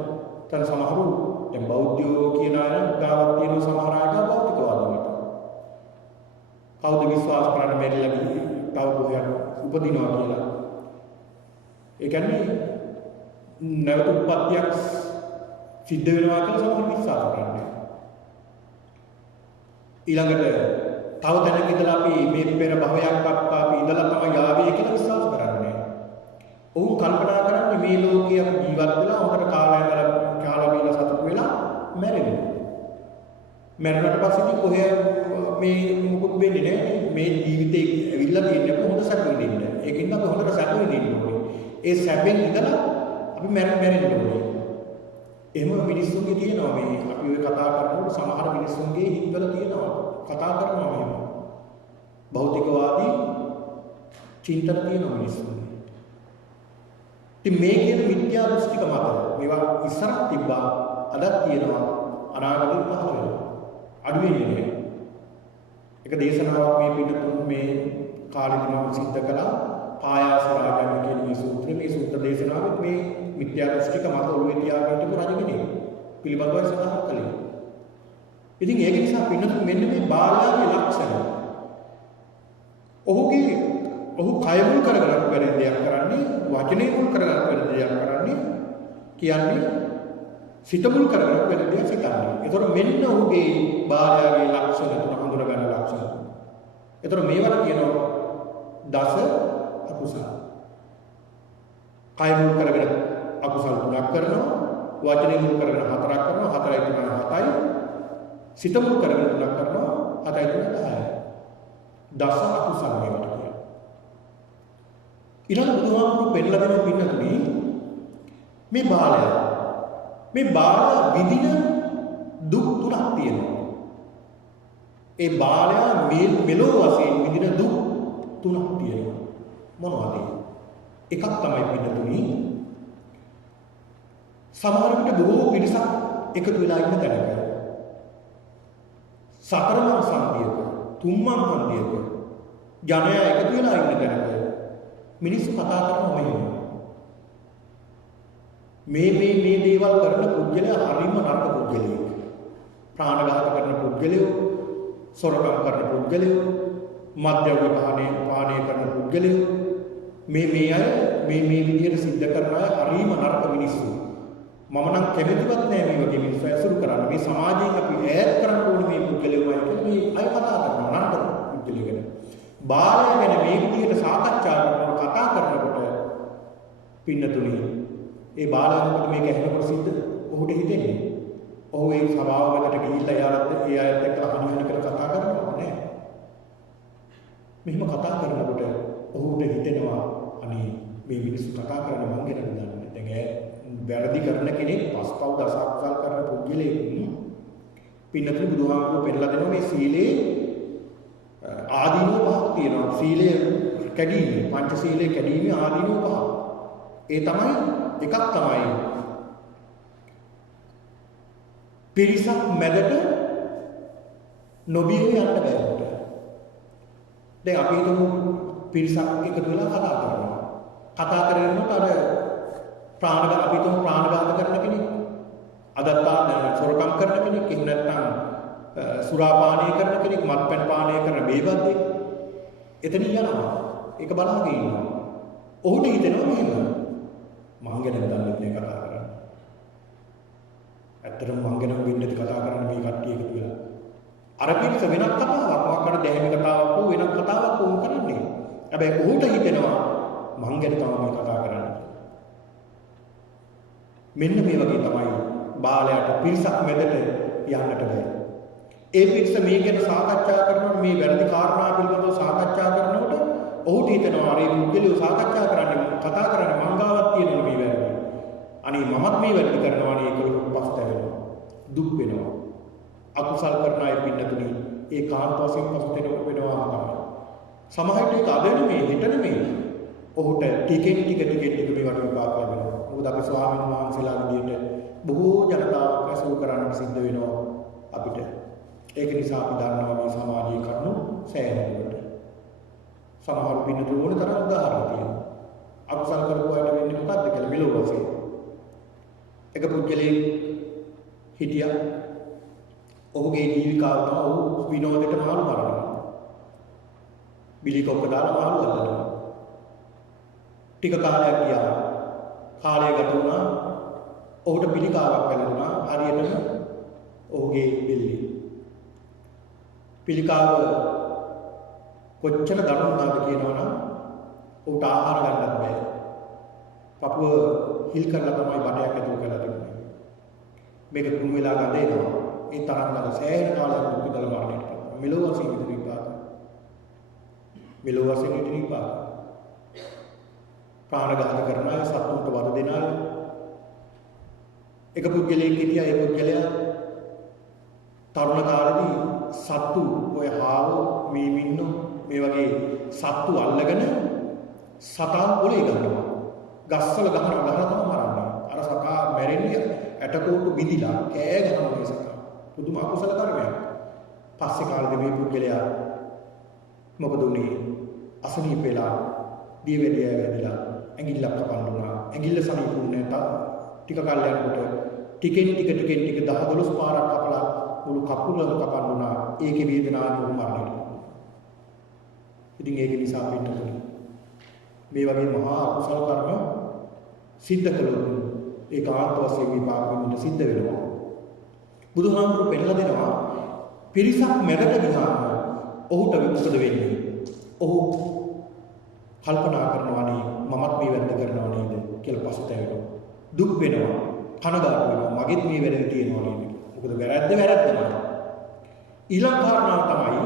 දැන් සමහරු දැන් බෞද්ධයෝ කියන අය ගාවක් තියෙන සමහර අය ගාව භෞතිකවාදී මත. කවුද විශ්වාස කරන්නේ මෙල්ලගේ තව කොහෙද උපදිනවා කියලා. ඒ කියන්නේ නැවත උප්පත්තියක් සිද්ධ වෙනවා කියලා සමහර විශ්වාස කරන්නේ. ඊළඟට තව දැනක ඉඳලා අපි මේ පෙර භවයක් අක්ක අපි ඉඳලා තමයි ආවේ කියලා විශ්වාස කරන්නේ. ඔවුන් කල්පනා කරන්නේ මේ ලෝකයේ අපි ජීවත් වෙලා හොඳට කාලා බීලා සතුට වෙලා මැරෙනවා. මැරුණට පස්සේ ඉතින් කොහේ මේ මුකුත් වෙන්නේ නැහැ. මේ ජීවිතේ ඇවිල්ලා තියෙන්නේ හොඳ සැප විඳින්න. ඒකින්ද අපි හොඳට සැප විඳින්න ඕනේ. ඒ සැපෙන් ඉඳලා අපි මැරෙන්න ඕනේ. එහෙම මිනිස්සුන්ගේ තියෙනවා මේ අපි ඔය කතා කරනකොට සමහර මිනිස්සුන්ගේ හිතවල තියෙනවා කතා කරනවා මෙහෙම. භෞතිකවාදී චින්තන තියෙන මිනිස්සුන්ගේ. ඉතින් මේ කියන මිත්‍යා දෘෂ්ටික මත මේවා ඉස්සරහ තිබ්බා අදත් තියෙනවා අනාගතේ පහළ වෙනවා. අඩු වෙන්නේ නැහැ. එක දේශනාවක් මේ පිටුතුන් මේ කාලෙදි මම සිද්ධ කළා පායාස රාජයන් කියන මේ සූත්‍රය. මේ සූත්‍ර දේශනාවෙත් මේ මිත්‍යා දෘෂ්ටික මත ඔළුවේ තියාගෙන හිටපු රජගෙනෙක් පිළිබඳව සඳහන් කළේ. ඉතින් ඒක නිසා පින්නතුන් මෙන්න මේ බාලයාගේ ලක්ෂණ. ඔහු කය මුල් කරගෙන වැඩ දෙයක් කරන්නේ, වචනේ මුල් කරගෙන වැඩ දෙයක් කරන්නේ, කියන්නේ සිත මුල් කරගෙන වැඩ දෙයක් සිතන්නේ. ඒතකොට මෙන්න ඔහුගේ බාලයාගේ ලක්ෂණ තුන හඳුනා ගන්න ලක්ෂණ. ඒතකොට මේවට කියනවා දස අකුසල. කය මුල් කරගෙන අකුසල තුනක් කරනවා, වචනේ මුල් කරගෙන හතරක් කරනවා, හතරයි තුනයි හතයි. සිත මුල් කරගෙන තුනක් කරනවා, හතයි තුනයි 10යි. දස අකුසල මේවට කියනවා. ඊළඟ බුදුහාමුදුරුවෝ පෙන්නලා දෙන පින්නතුනි මේ බාලයා විඳින දුක් තුනක් තියෙනවා. ඒ බාලයා මෙලෝ වශයෙන් විඳින දුක් තුනක් තියෙනවා. මොනවද? එකක් තමයි පින්නතුනි සමහර විට බොහෝ පිරිසක් එකතු වෙලා ඉන්න තැනක සතරමන් සම්පියක තුන්මන් හන්දියක ජනයා එකතු වෙලා ඉන්න තැනක මිනිස්සු කතා කරනවා මෙහෙම. මේ දේවල් කරන පුද්ගලයා හරිම නරක පුද්ගලයෙක්. ප්‍රාණඝාත කරන පුද්ගලයෝ, සොරකම් කරන පුද්ගලයෝ, මද්යව්‍ය පානය කරන පුද්ගලයෝ මේ අය මේ විදිහට සිද්ධ කරන අය හරිම නරක මිනිස්සු. මම නම් කැමතිවත් නෑ මේ වගේ මිනිස්සු ඇසුරු කරන්න. මේ සමාජයෙන් අපි ඈත් කරන්න ඕනේ මේ පුද්ගලයෝමයි කියලා මේ අය කතා කරනවා නරක පුද්ගලයෝ ගැන. බාලය ගැන මේ විදිහට සාකච්ඡා කරනකොට කතා කරනකොට පින්නතුනි ඒ බාලයාට මේක ඇහෙනකොට සිද්ධ ඔහුට හිතෙන්නේ ඔහු ඒ සභාවකට ගිහිල්ලා ඒ අයත් එක්ක අහන්න කතා කරනවා නෑ. මෙහෙම කතා කරනකොට ඔහුට හිතෙනවා අනේ මේ මිනිස්සු කතා කරන මං ගැන දන්නේ. දැන් වැරදි කරන කෙනෙක් පස්පව් දසකුසල් කරන පුද්ගලයෙක් පින්නතුනි බුදුහාමුදුරුවෝ පෙන්නලා දෙනවා මේ සීලේ ආදීනව පහක් තියෙනවා. සීලය කැඩීමේ පංච සීලේ කැඩීමේ ආදීනව පහක්. ඒ තමයි එකක් තමයි පිරිසක් මැදට නොබිය යන්න බැහැ. දැන් අපි හිතමු පිරිසක් එකතු වෙලා කතා කරනවා. කතා කරනකොට අර ප්‍රාණඝාත කරන කෙනෙක්, අදත්තා සොරකම් කරන කෙනෙක්, එහෙම නැත්නම් සුරා පානය කරන කෙනෙක්, මත්පැන් පානය කරන බේබද්දෙක්. එතන යනවා. ඒක බලාගෙන ඉන්නවා. ඔහුට හිතෙනවා මෙහෙම මං ගැන දන්නේ නැහැ කතා කරන්නේ. ඇත්තටම මං ගැන වෙන්නද කතා කරන්නේ මේ කට්ටිය එකතු වෙලා. අර පිටස වෙනත් කතාවක්, මොකක් හරි දැහැමි කතාවක් හෝ වෙනත් කතාවක් වුණ කරන්නේ. හැබැයි ඔහුට හිතෙනවා මං ගැන තමයි මේ කතා කරන්නේ. මෙන්න මේ වගේ තමයි බාලයාට පිරිසක් මැදට යන්නට බෑ. ඒ පිරිස මේ ගැන සාකච්ඡා කරනකොට මේ වැරදි කාරණා පිළිබඳව සාකච්ඡා කරනකොට ඔහුට හිතෙනවා අර මේ පුද්ගලයා සාකච්ඡා කරන්නේ කතා කරන්නේ මං ගාවක් තියෙනවා මේ වැරදි. අනේ මමත් මේ වැරදි කරනවා නේ කියලා පස්තැවෙනවා. දුක් වෙනවා. අකුසල් කරන අය පින්නතුනි ඒ කාන්ත වශයෙන් පස්තැවෙනවා තමයි. සමහරවිට ඒක අද නෙමෙයි හෙට නෙමෙයි. ඔහුට ටිකෙන් ටික මේවට විපාක ලැබෙනවා. මොකද අපි ස්වාමීන් වහන්සේලා විදියට බොහෝ ජනතාවක් ඇසුරු කරන්න සිද්ධ වෙනවා අපිට. ඒක නිසා අපි දන්නවා මේ සමාජීය කරුණු සෑහෙනකොට. සමහර පින්නතුන් ඕන තරම් උදාහරණ තියෙනවා. අකුසල් කරපු අයට වෙන්නේ මොකද්ද කියලා මෙලොව වශයෙන්. එක පුද්ගලයෙක් හිටියා. ඔහුගේ ජීවිකාව තමයි ඔහු විනෝදයට මාරු කරනවා. බිලි කොක්ක දාලා මාරු කරනවා. ටික කාලයක් ගියා. කාලය ගත වුණා. ඔහුට පිළිකාවක් වැළඳුණා. හරියටම ඔහුගේ බෙල්ලේ. පිළිකාව කොච්චර දරුණුද කියනවනම් ඔහුට ආහාර ගන්නත් බෑ. පපුව හිල් කරලා තමයි බඩයක් ඇතුල් කරලා තිබුණේ. මේක කුණු වෙලා ගඳ එනවා. ඒ තරම් ගඳ සෑහෙන කාලයක් දුක් විඳලා මරණයට පත්. මෙලොව වශයෙන් විපාක. මෙලොව වශයෙන් විපාක. ප්‍රාණඝාත කරන අය, සතුන්ට වද දෙන අය. එක පුද්ගලයෙක් හිටියා. ඒ පුද්ගලයා තරුණ කාලේදී සත්තු ඔය හාව, මීමින්නු මේ වගේ සත්තු අල්ලගෙන සතා පොලේ ගන්නවා. ගස්වල ගහනවා තමයි මරන්නේ. අර සතා මැරෙන්නේ ඇටකොටු බිඳිලා කෑ ගහනවා මේ සතා. පුදුම අකුසල කර්මයක්. පස්සේ කාලෙදී මේ පුද්ගලයා මොකද උනේ? අසනීප වෙලා දියවැඩිය වැදිලා ඇඟිල්ලක් කපන්න උනා. ඇඟිල්ල සනීපුන්නේ ටික කාලයක් යනකොට ටිකෙන් ටික 10-12 පාරක් කපලා මුළු කකුලම කපන්න උනා. ඒකේ වේදනාවෙන් මරණයට. ඉතින් ඒක නිසා පිටුතුනි මේ වගේ මහා අකුසල කර්ම සිද්ධ කළොත් ඒකාන්ත වශයෙන් විපාක විඳින්න සිද්ධ වෙනවා. බුදුහාමුදුරු පෙන්නලා දෙනවා පිරිසක් මැදට ගියාම ඔහුට විමුක්ත වෙන්නේ. ඔහු කල්පනා කරනවා නේ මමත් මේ වැරද්ද කරනවා නේද කියලා පසුතැවෙනවා. දුක් වෙනවා, කනගාටු වෙනවා. මගෙත් මේ වැරදි තියෙනවා නේද? මොකද වැරද්දමයි. ඊළඟ කාරණාව තමයි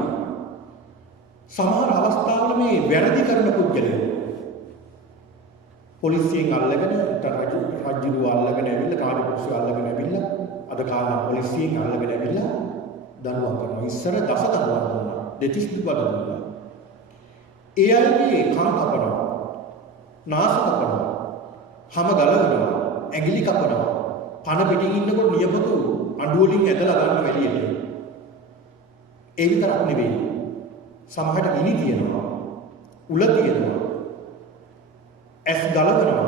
සමහර අවස්ථාවල මේ වැරදි කරන පුද්ගලයෝ පොලිසියෙන් අල්ලගෙන රජුව අල්ලගෙන ඇවිල්ලා කාර්යපක්ෂය අල්ලගෙන ඇවිල්ලා අද කාලේ පොලිසියෙන් අල්ලගෙන ඇවිල්ලා දඬුවම් කරනවා. ඉස්සර දස දඬුවම් දුන්නා. දෙතිස් දුබල දුන්නා. ඒ අයගේ කන කපනවා, නාස කපනවා, හැම ගලවනවා, ඇඟිලි කපනවා. පණ පිටින් ඉන්නකොට නියපොතු අඬු වලින් ඇදලා ගන්න එළියට. ඒ විතරක් නෙවෙයි. සමහරට ගිනි තියෙනවා, උල තියෙනවා, ඇස් ගලවනවා,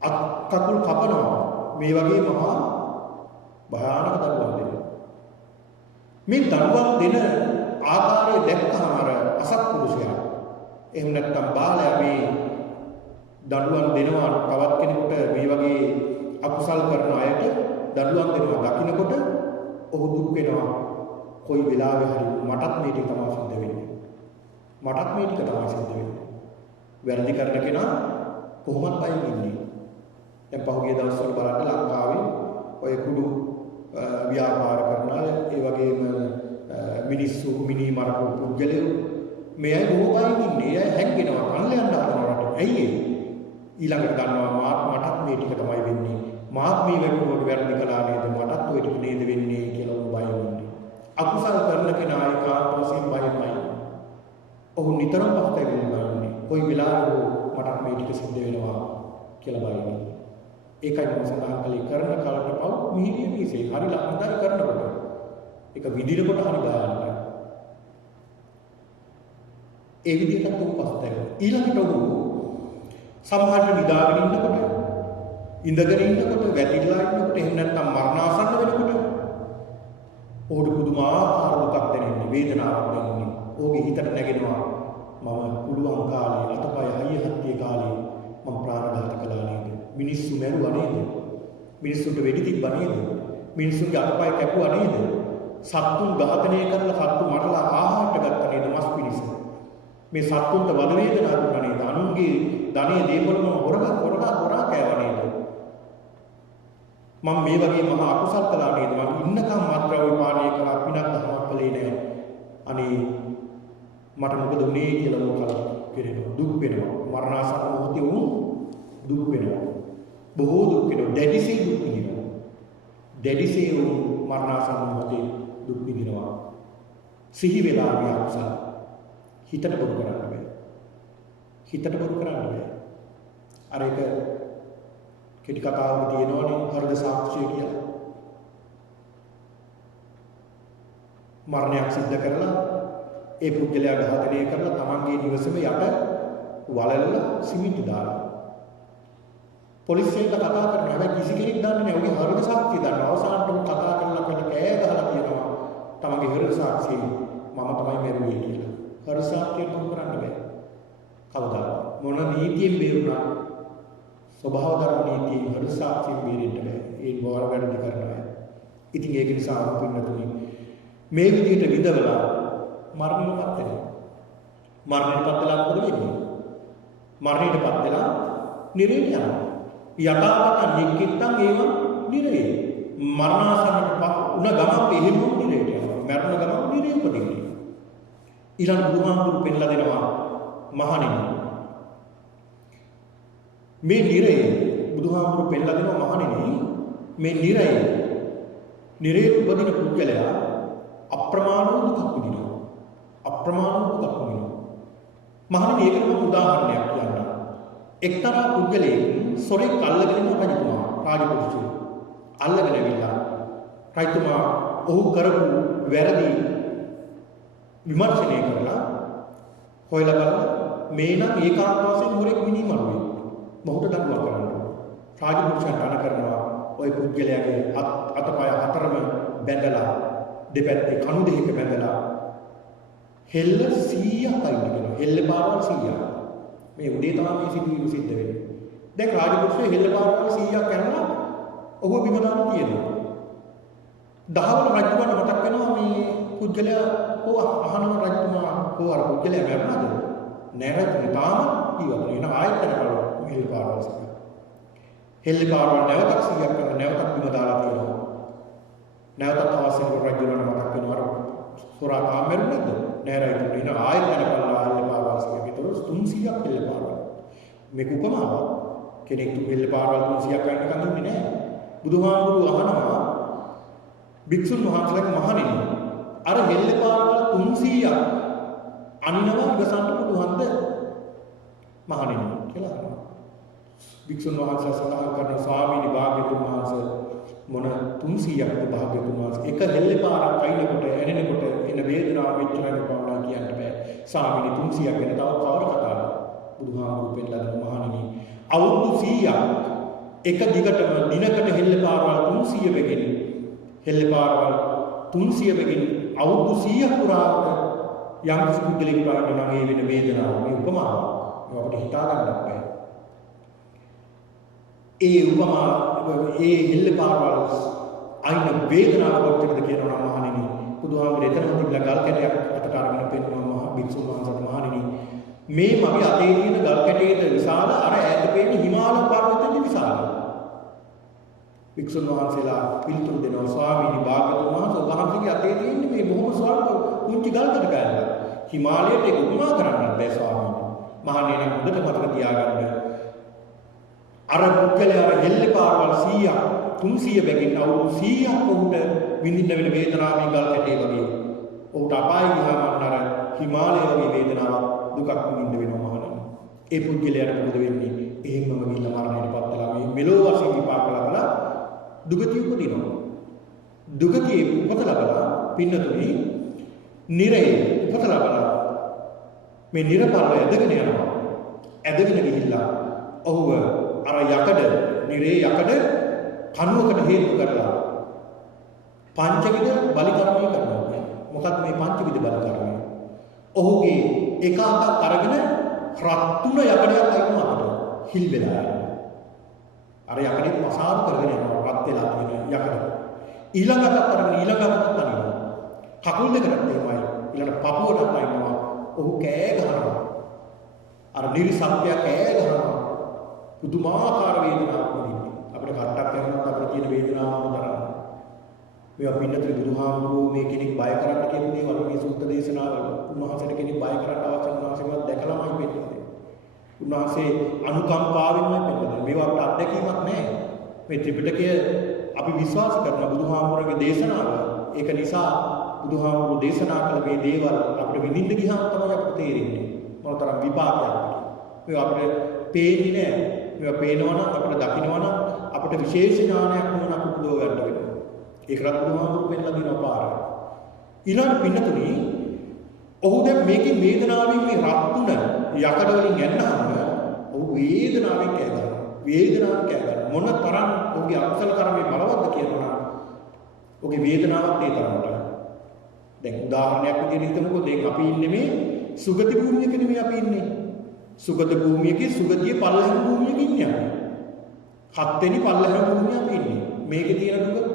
අත් කකුල් කපනවා. මේ වගේ මහා භයානක දඬුවම් දෙනවා. මේ දඬුවම් දෙන ආකාරය දැක්කම අර අසත්පුරුෂයා එහෙම නැත්නම් බාලයා මේ දඬුවම් දෙනවා තවත් කෙනෙකුට මේ වගේ අකුසල් කරන අයට දඬුවම් දෙනවා දකින්නකොට ඔහු දුක් වෙනවා. කොයි වෙලාවෙ හරි මටත් මේ ටික තමයි සිද්ධ වෙන්නේ. මටත් මේ ටික තමයි සිද්ධ වෙන්නේ. වැරදි කරන කෙනා කොහොමද බයින් ඉන්නේ? දැන් පහුගිය දවස්වල බලන්න ලංකාවේ ඔය කුඩු ව්‍යාපාර කරන අය, ඒ වගේම මිනිස්සු මිනි මරපු පුද්ගලයෝ මේ අය බොහෝ බයින් ඉන්නේ. අය හැංගෙනවා, කල්ල යන්න හදනවට. ඇයි ඒ? ඊළඟට ගන්නවා මටත් මේ ටික තමයි වෙන්නේ. මාත් මේ වෙනුවට වැරදි කළා නේද? මටත් ඔය ටික නේද වෙන්නේ කියලා ඔබ බයින් ඉන්නේ. අකුසල් කරන කෙනා ඒකාන්ත වශයෙන් බයයි. ඔහු නිතරම පස්තැවෙන්න බලන්නේ. කොයි වෙලාවෙ මටත් මේ ටික සිද්ධ වෙනවා කියලා බලන්නේ. ඒකයි මම සඳහන් කළේ කරන කාලට පව් මිහිරිය මිසේ හරි ලක්මදායි කරනකොට. ඒක විදිනකොට හරි බයයි. ඒ විදිහට ඔහු පස්තැවෙනවා. ඊළඟට ඔහු සමහරට නිදාගෙන ඉන්නකොට, ඉඳගෙන ඉන්නකොට, වැටිලා ඉන්නකොට, එහෙම නැත්නම් මරණාසන්න වෙනකොට ඔහුට පුදුමාකාර දුකක් දැනෙන්නේ, වේදනාවක් දැනෙන්නේ. ඔහුගේ හිතට නැගෙනවා මම පුළුවන් කාලේ අතපය හයිය හත්තිය කාලේ මම ප්‍රාණඝාත කළා නේද? මිනිස්සු මැරුවා නේද? මිනිස්සුන්ට වෙඩි තිබ්බා නේද? මිනිස්සුන්ගේ අතපය කැපුවා නේද? සත්තුන් ඝාතනය කරලා සත්තු මරලා ආහාරට ගත්තා නේද මස් පිණිස? මේ සත්තුන්ට වද වේදනා දුන්නා නේද? අනුන්ගේ ධනෙ දේපොළ මම හොරා කෑවා නේද? මම මේ වගේ මහා අකුසල් කළා නේද? මම ඉන්නකම් මාත්‍රාවේ පානය කළා පිනක් දහමක් කළේ නෑ. අනේ මට මොකද උනේ කියලා මොකක්ද කෙරෙනවා. දුක් වෙනවා. මරණාසන්න මොහොතේ වුන් දුක් වෙනවා. බොහෝ දුක් වෙනවා. දැඩිසේ දුක් විඳිනවා. දැඩිසේ වුන් මරණාසන්න මොහොතේ දුක් විඳිනවා. සිහි වෙලා මේ අකුසල හිතට බොරු කරන්න බෑ. හිතට බොරු කරන්න බෑ. අර එක කෙටි කතාවක තියෙනවනේ හෘද සාක්ෂිය කියලා. මරණයක් සිද්ධ කරලා ඒ පුද්ගලයා ඝාතනය කරලා තමන්ගේ නිවසේම යට වලල්ලා සිමින්ති දාලා පොලිසියට කතා කරනවා. හැබැයි කිසි කෙනෙක් දන්නේ නැහැ. ඔහුගේ හෘද සාක්ෂිය දන්න. අවසානට ඔහු කතා කරලා කෑ ගහලා කියනවා තමන්ගේ හෘද සාක්ෂිය මම තමයි මැරුවේ කියලා. හෘද සාක්ෂිය මොකද කරන්න බෑ. කවදාවත් මොන නීතියෙන් බේරුණා ස්වභාව ධර්ම නීතියෙන් හෘද සාක්ෂියෙන් බේරෙන්න බෑ. ඒ බෝර වැඩි කරනවා. ඉතින් ඒක නිසා අපින්නතුනි මේ විදිහට විඳවලා මරණයටපත් වෙනවා. මරණයටපත් වෙලා මොකද වෙන්නේ? මරණයටපත් වෙලා නිරේට යනවා. යථාවත නික්කිට්ටන් ඒව නිරේ. මරණාසන්නට උන ගමන් එහෙම නිරේට යනවා. මරණ ගමන් නිරේ උපදින්නේ. ඊළඟ බුදුහාමුදුරු පෙන්ලා දෙනවා මහණෙනි. මේ නිරේ බුදුහාමුදුරු පෙන්ලා දෙනවා මහණෙනි මේ නිරේ උපදින පුද්ගලයා අප්‍රමාණ දුක් විඳිනවා. අප්‍රමාණ දුක් විඳිනවා. මහණෙනි ඒකට මම උදාහරණයක් කියන්නම්. එක්තරා පුද්ගලයෙක් සොරෙක් අල්ලගෙන ඉන්න රජතුමා රාජපුරුෂය අල්ලගෙන ඇවිල්ලා රජතුමා ඔහු කරපු වැරදි විමර්ශනය කරලා හොයලා බලලා මේ නම් ඒකාන්ත වශයෙන් හොරෙක් මිනිමරුවේ මොහොත දඬුවම් කරනවා. රාජපුරුෂයන් අණ කරනවා ওই පුද්ගලයාගේ අතපය හතරම බැඳලා දෙපැත්තේ කණු දෙකක බැඳලා හෙල්ල 100ක් අයින් කරනවා. හෙල්ල පාරවල් 100ක්. මේ උදේ තමයි මේ සිදුවීම සිද්ධ වෙන්නේ. දැන් රාජපුරුෂය හෙල්ල පාරවල් 100ක් කරනවා. ඔහු බිම දාන්න තියෙනවා. දහවල රජුගන්න මතක් වෙනවා මේ පුද්ගලයා අහනවා රජතුමා කොහොම අර පුද්ගලයා මැරුණාද? නෑ රජතුමා තාම ජීවත් වෙනවා. ආයෙත් කරනවා හෙල්ල පාරවල් 100ක්. හෙල්ල පාරවල් නැවතත් 100ක් කරලා නැවතත් බිම දාලා තියෙනවා. නැවතත් අවශ්‍ය කරන රජුගන්න මතක් වෙනවා සොරා තාම මැරුණාද? නෑ රජතුමා එන ආයෙත් කරලා හෙල්ල පාරවල් 100ක් විතර 300ක් හෙල්ල පාරවල්. මේක උපමාවක්. කෙනෙක් හෙල්ල පාරවල් 300ක් ගන්න කඳුන්නේ නෑ. බුදුහාමුදුරුවෝ අහනවා භික්ෂුන් වහන්සේලාගේ මහණෙනි අර හෙල්ල පාරවල් 300ක් අනිනවා ඉවසන්න පුළුවන්ද මහණෙනි කියලා අහනවා. භික්ෂුන් වහන්සේ සඳහන් කරන ස්වාමීනි භාග්‍යතුන් වහන්සේ මොන 300ක්ද භාග්‍යතුන් වහන්සේ එක හෙල්ල පාරක් අයිනකොට ඇනෙනකොට එන වේදනාව මෙච්චරයි පාවලා කියන්න බෑ. ස්වාමීනි 300ක් ගැන තව කවර කතාවද? බුදුහාමුදුරුවෝ පෙන්නලා දෙන මහණෙනි අවුරුදු 100ක් එක දිගටම දිනකට හෙල්ල පාරවල් 300 වෙගෙන හෙල්ල පාරවල් 300 වෙගෙන අවුරුදු 100ක් පුරාවට යම් කිසි පුද්ගලෙක් වගේ නම් ඒ වෙන වේදනාව මේ උපමාව අපිට හිතා ගන්නත් බෑ. ඒ උපමා ඒ හෙල්ල පාරවල් අයින වේදනාව කොච්චරද කියනවා නම් මහණෙනි බුදුහාමුදුරේ එතනම තිබිලා ගල් කැටයක් අතට අරගෙන පෙන්නනවා මහා භික්ෂුන් වහන්සේට මහණෙනි මේ මගේ අතේ තියෙන ගල් කැටයේද විශාල අර ඈත පේන හිමාල පර්වතයේද විශාල. භික්ෂුන් වහන්සේලා පිළිතුරු දෙනවා ස්වාමීනි භාග්‍යතුන් වහන්සේ ඔබ වහන්සේගේ අතේ තියෙන්නේ මේ බොහොම ස්වල්ප කුංචි ගල් කැට ගන්න. හිමාලයට ඒක උපමා කරන්නත් බෑ ස්වාමීනි. මහණෙනි හොඳට මතක තියාගන්න. අර පුද්ගලයා අර හෙල්ල පාරවල් 100ක් 300 බැගින් අවුරුදු 100ක් උන්ට විඳින්න වෙන වේදනාවේ ගල් කැටේ වගේ. උන්ට අපාය ගියාම අර හිමාලය වගේ වේදනාවක් දුකක් විඳින්න වෙනවා මහණෙනි. ඒ පුද්ගලයාට මොකද වෙන්නේ? එහෙමම ගිහිල්ලා මරණයටපත් වෙලා මේ මෙලෝ වශයෙන් විපාක ලබලා දුගතිය උපදිනවා. දුගතිය උපත ලබලා පින්නතුනි නිරේ උපත ලබලා මේ නිරපල්ල ඇදගෙන යනවා. ඇදගෙන ගිහිල්ලා ඔහුව අර යකඩ නිරේ යකඩ කණුවකට හේතු කරලා පංචවිධ බලි කර්මය කරනවා කියන්නේ. මොකක්ද මේ පංචවිධ බලි කර්මය? ඔහුගේ එක අතක් අරගෙන රත් තුන යකඩයක් අයිනවා අපිට හිල් වෙලා යනවා. අර යකඩේ පසාරු කරගෙන යනවා රත් වෙලා තියෙන යකඩ. ඊළඟ අතක් අරගෙන ඊළඟ අතට අනිනවා. කකුල් දෙකටත් එහෙමයි. ඊළඟ පපුවටත් අනිනවා. ඔහු කෑ ගහනවා. අර නිරිසත්‍ය කෑ ගහනවා. පුදුමාකාර වේදනාවක් විඳින්නේ. අපිට කට්ටක් කරනකොට අපිට තියෙන වේදනාවම තරම්. මේවා පින්නතර බුදුහාමුදුරුවෝ මේ කෙනෙක් බය කරන්න කියන දේවල් මේ සූත්‍ර දේශනාවල උන්වහන්සේට කෙනෙක් බය කරන්න අවශ්‍ය උන්වහන්සේවත් දැකලාමයි පෙන්නන්නේ. උන්වහන්සේ අනුකම්පාවෙන්මයි පෙන්නන්නේ. මේවා අපට අත්දැකීමක් නැහැ. මේ ත්‍රිපිටකය අපි විශ්වාස කරන බුදුහාමුදුරුවෝගේ දේශනාව. ඒක නිසා බුදුහාමුදුරුවෝ දේශනා කළ මේ දේවල් අපිට විඳින්න ගියාම තමයි අපිට තේරෙන්නේ. මොනතරම් විපාකයක් කියලා. මේවා අපිට පේන්නේ නැහැ. මේවා පේනවනම් අපිට දකින්නවනම් අපිට විශේෂ ඥානයක් වුණා පුදුව ගන්න වෙනවා. ඒකත් බුදුහාමුදුරුවෝ පෙන්නලා දෙනවා පාර. ඊළඟ පින්නතුනි ඔහු දැන් මේකේ වේදනාවෙන් මේ රත් තුන යකඩ වලින් යන්නාම ඔහු වේදනාවෙන් කෑ ගන්නවා. වේදනාවෙන් කෑ ගන්නවා. මොන තරම් ඔහුගේ අකුසල කර්මයේ බලවත්ද කියනවා නම් ඔහුගේ වේදනාවක් ඒ තරමට. දැන් උදාහරණයක් විදිහට හිතමුකෝ දැන් අපි ඉන්නේ මේ සුගති භූමියක නෙමෙයි අපි ඉන්නේ. සුගත භූමියකේ සුගතිය පල්ලෙහාම භූමියක ඉන්නේ අපි. හත්වෙනි පල්ලෙහාම භූමිය අපි ඉන්නේ. මේකේ තියෙන දුක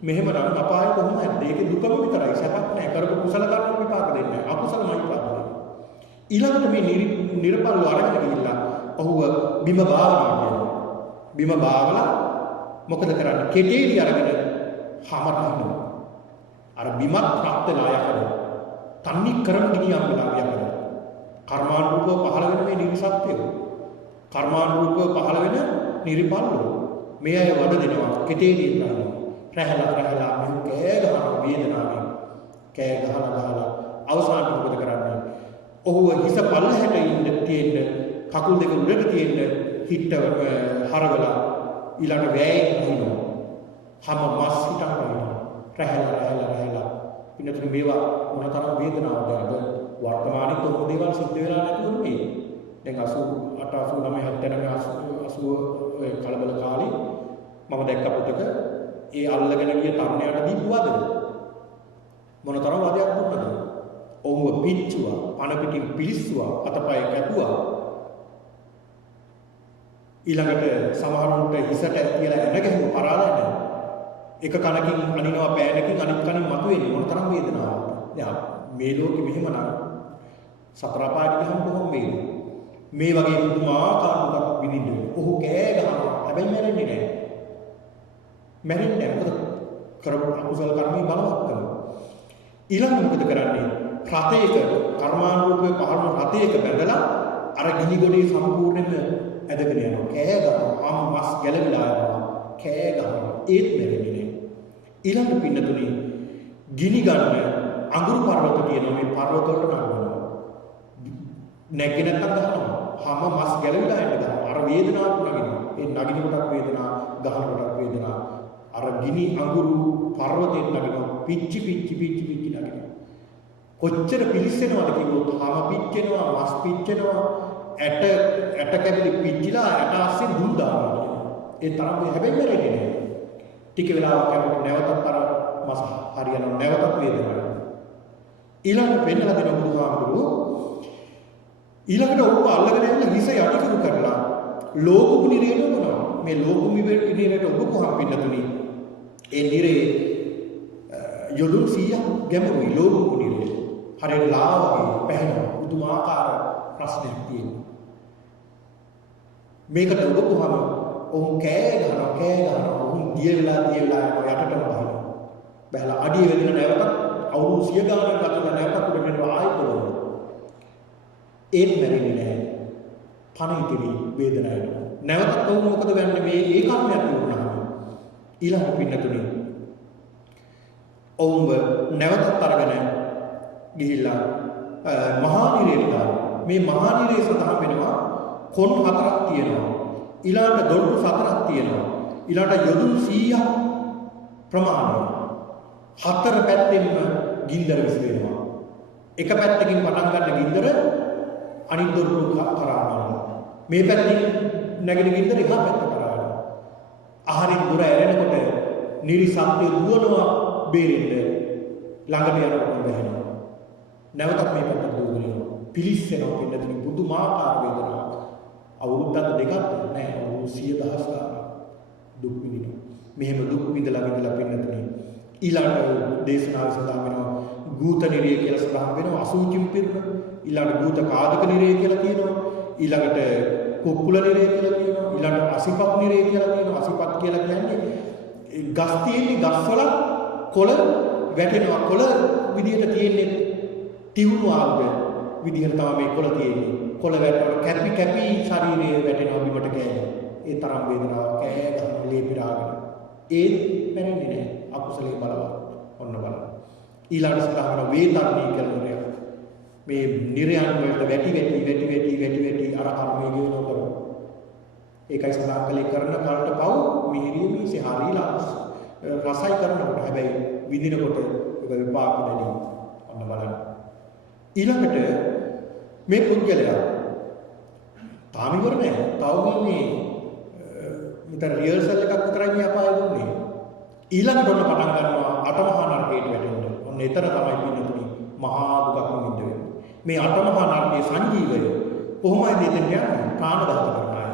මෙහෙමනම් අපාය කොහොමද? ඒකේ දුකම විතරයි සැපක් නැහැ. කරපු කුසල කර්ම විපාක දෙන්නේ නැහැ. අකුසලමයි විපාක දෙන්නේ. ඊළඟට මේ නිර්පල්ව අරගෙන ගිහිල්ලා ඔහුව බිම භාවනා කරනවා. බිම භාවලා මොකද කරන්නේ? කෙටේරි අරගෙන හමරනවා. අර බිමත් රත් වෙලා යකඩ. තන්නේ කරම ගිනියම් වෙලා යකඩ. කර්මානුරූපව පහළ වෙන මේ නිර්සත්‍යය. කර්මානුරූපව පහළ වෙන නිර්පල්ව. මේ අය වඩ දෙනවා කෙටේරි කරනවා. රැහැලා මෙහු කෑ ගහන වේදනාවෙන් කෑ ගහලා අවසානට මොකද කරන්නේ? ඔහුව හිස පල්ලහැට ඉන්න තියෙන්න කකුල් දෙක උඩට තියෙන්න හිට හරවලා ඊළඟ වැයෙන් අහිනවා. හැම මස් හිටන් වහිනවා. රැහැලා ඉන්නතුනි මේවා මොනතරම් වේදනාවක්ද? වර්තමානයේ තොප දේවල් සිද්ධ වෙලා නැතුව මේ. දැන් 88 89 79 කලබල කාලේ මම දැක්ක පොතක ඒ අල්ලගෙන ගිය තරුණයාට දීපු වදද මොනතරම් වදයක් දුන්නද? ඔවුව පිච්චුවා, පණ පිටින් පිලිස්සුවා, අතපය කැපුවා. ඊළඟට සමහරුන්ට හිසට කියලා එන ගැහුව පරාදන්නේ. එක කනකින් අනිනවා පෑනකින් අනිත් කනින් මතුවෙන්නේ මොනතරම් වේදනාවක්ද? දැන් මේ ලෝකෙ මෙහෙමනම් සතර පාඩි ගහම කොහොම වේද? මේ වගේ පුදුමාකාර දුකක් විඳින්න. ඔහු කෑ ගහනවා. හැබැයි මැරෙන්නේ නැහැ. මැරෙන්නේ නැහැ. මොකද කරපු අකුසල කර්මී බලවත් කරනවා. ඊළඟ මොකද කරන්නේ? රතේක කර්මානුරූපේ පහළ රතේක බැඳලා අර ගිනි ගොඩේ සම්පූර්ණයෙන්ම ඇදගෙන යනවා. කෑ ගහනවා. මස් ගැලවිලා යනවා. කෑ ගහනවා. ඒත් මැරෙන්නේ නැහැ. ඊළඟ පින්නතුනි ගිනි ගන්න අඟුරු පර්වත තියෙනවා. මේ පර්වත වලට නගනවා. නැගින නැත්තම් ගහනවා. හැම මස් ගැලවිලා යන්න ගන්නවා. අර වේදනාවක් නගිනවා. ඒ නගින කොටක් වේදනා, ගහන කොටක් වේදනා. අර ගිනි අඟුරු පර්වතයෙන් නගිනවා. පිච්චි නගිනවා. කොච්චර පිලිස්සෙනවද කිව්වොත් හැම පිච්චෙනවා, මස් පිච්චෙනවා, ඇට කැබලි පිච්චිලා ඇට අස්සෙන් දුම් දානවා. ඒ තරම් හැබැයි මැරෙන්නේ නැහැ. ටික වෙලාවක් යනකොට නැවතත් අර මස් හරියනවා. නැවතත් වේදනාවක්. ඊළඟ පෙන්නලා දෙන බුදුහාමුදුරුවෝ ඊළඟට ඔව්ව අල්ලගෙන ඇවිල්ලා හිස යටිකුරු කරලා ලෝකුපු නිරේට ඔබනවා. මේ ලෝකුපු නිරේට ඔබ කොහොම පින්නතුනි? ඒ නිරේ යොදුන් 100ක් ගැඹුරුයි ලෝකුපු නිරේ. හරියට ලාව වගේ පැහැෙනවා. පුදුමාකාර ප්‍රශ්නයක් තියෙනවා. මේකට ඔබ කොහොම ඔවුන් කෑ ගහනවා. ඔවුන් දිය වෙලා යනවා යටටම බහිනවා. බහලා අඩිය වෙදින නැවතත් අවුරුදු 100 ගානක් ගත කරලා නැවතත් උඩ මෙන්න ආයෙ පොළොව. ඒත් මැරෙන්නේ නැහැ. පණ ඉතිරි වේදනාවට. නැවතත් ඔවුන් මොකද වෙන්නේ මේ ඒ කර්මයක් වුණාම? ඊළඟ පින්නතුනේ ඔවුන්ව නැවතත් අරගෙන ගිහිල්ලා මහා නිරේට දානවා. මේ මහා නිරේ සඳහන් වෙනවා කොන් 4ක් තියෙනවා. ඊළඟට දොරටු 4ක් තියෙනවා. ඊළඟට යොදුන් 100ක් ප්‍රමාණය. 4 පැත්තෙන්ම ගින්දර විසිරෙනවා. එක පැත්තකින් පටන් ගන්න ගින්දර අනිත් දොරටු කරා යනවා. මේ පැත්තෙන් නැගෙන ගින්දර එහා පැත්ත කරා යනවා. ආහාරින් දුර ඇරෙනකොට නිරිසත්ත්‍ය දුවනවා බේරෙන්න ළඟට යනකොට බැහැනවා. නැවතත් මේ පැත්තට දුවනවා. පිලිස්සෙනවා පින්නතුනි පුදුමාකාර වේදනාවක්. අවුරුද්දක් දෙකක් නෑ අවුරුදු 100,000 ගානක් දුක් විඳිනවා. මෙහෙම දුක් විඳලා පින්නතුනි ඊළඟ දේශනාවේ සඳහන් වෙනවා ගූත නිරය කියලා සඳහන් වෙනවා අසුචිම් පිරුණ. ඊළඟ ගූත කාදක නිරය කියලා කියනවා. ඊළඟට කුක්කුල නිරය කියලා කියනවා. ඊළඟ අසිපත් නිරය කියලා කියනවා. අසිපත් කියලා කියන්නේ ගස් තියෙන්නේ ගස්වල කොළ වැටෙනවා. කොළ විදියට තියෙන්නේ තියුණු ආග විදිහට තමයි මේ කොළ තියෙන්නේ. කොළ වැටෙනකොට කැපි ශරීරයේ වැටෙනවා බිමට කෑම. ඒ තරම් වේදනාවක් කෑ ගහන ලේ පිරාගෙන. ඒ පැරෙන්නේ නැහැ. අකුසලයේ බලවත්. ඔන්න බලන්න. ඊළඟ සඳහන් වේතරණී කියලා මේ නිර්යන් වලට වැටි අර කර්මයේ ගෙවනවා කරනවා. ඒකයි සඳහන් කළේ කරන කාලට පව් මිහිරිය මිසේ හරිලා රසයි කරනකොට හැබැයි විඳිනකොට ඒක විපාක දෙන්නේ. ඔන්න බලන්න. ඊළඟට මේ පුද්ගලයා තාම ඉවර නෑ. තව මේ මෙතන රිහර්සල් එකක් විතරයි මේ අපාය දුන්නේ. ඊළඟට ඔන්න පටන් ගන්නවා අටමහා නරකයට වැටෙන්න. ඔන්න එතන තමයි පින්නතුනි මහා දුකක් විඳින්න වෙන්නේ. මේ අටමහා නරකයේ සංජීවය කොහොමද එතෙන් යන්නේ? ප්‍රාණඝාත කරන අය.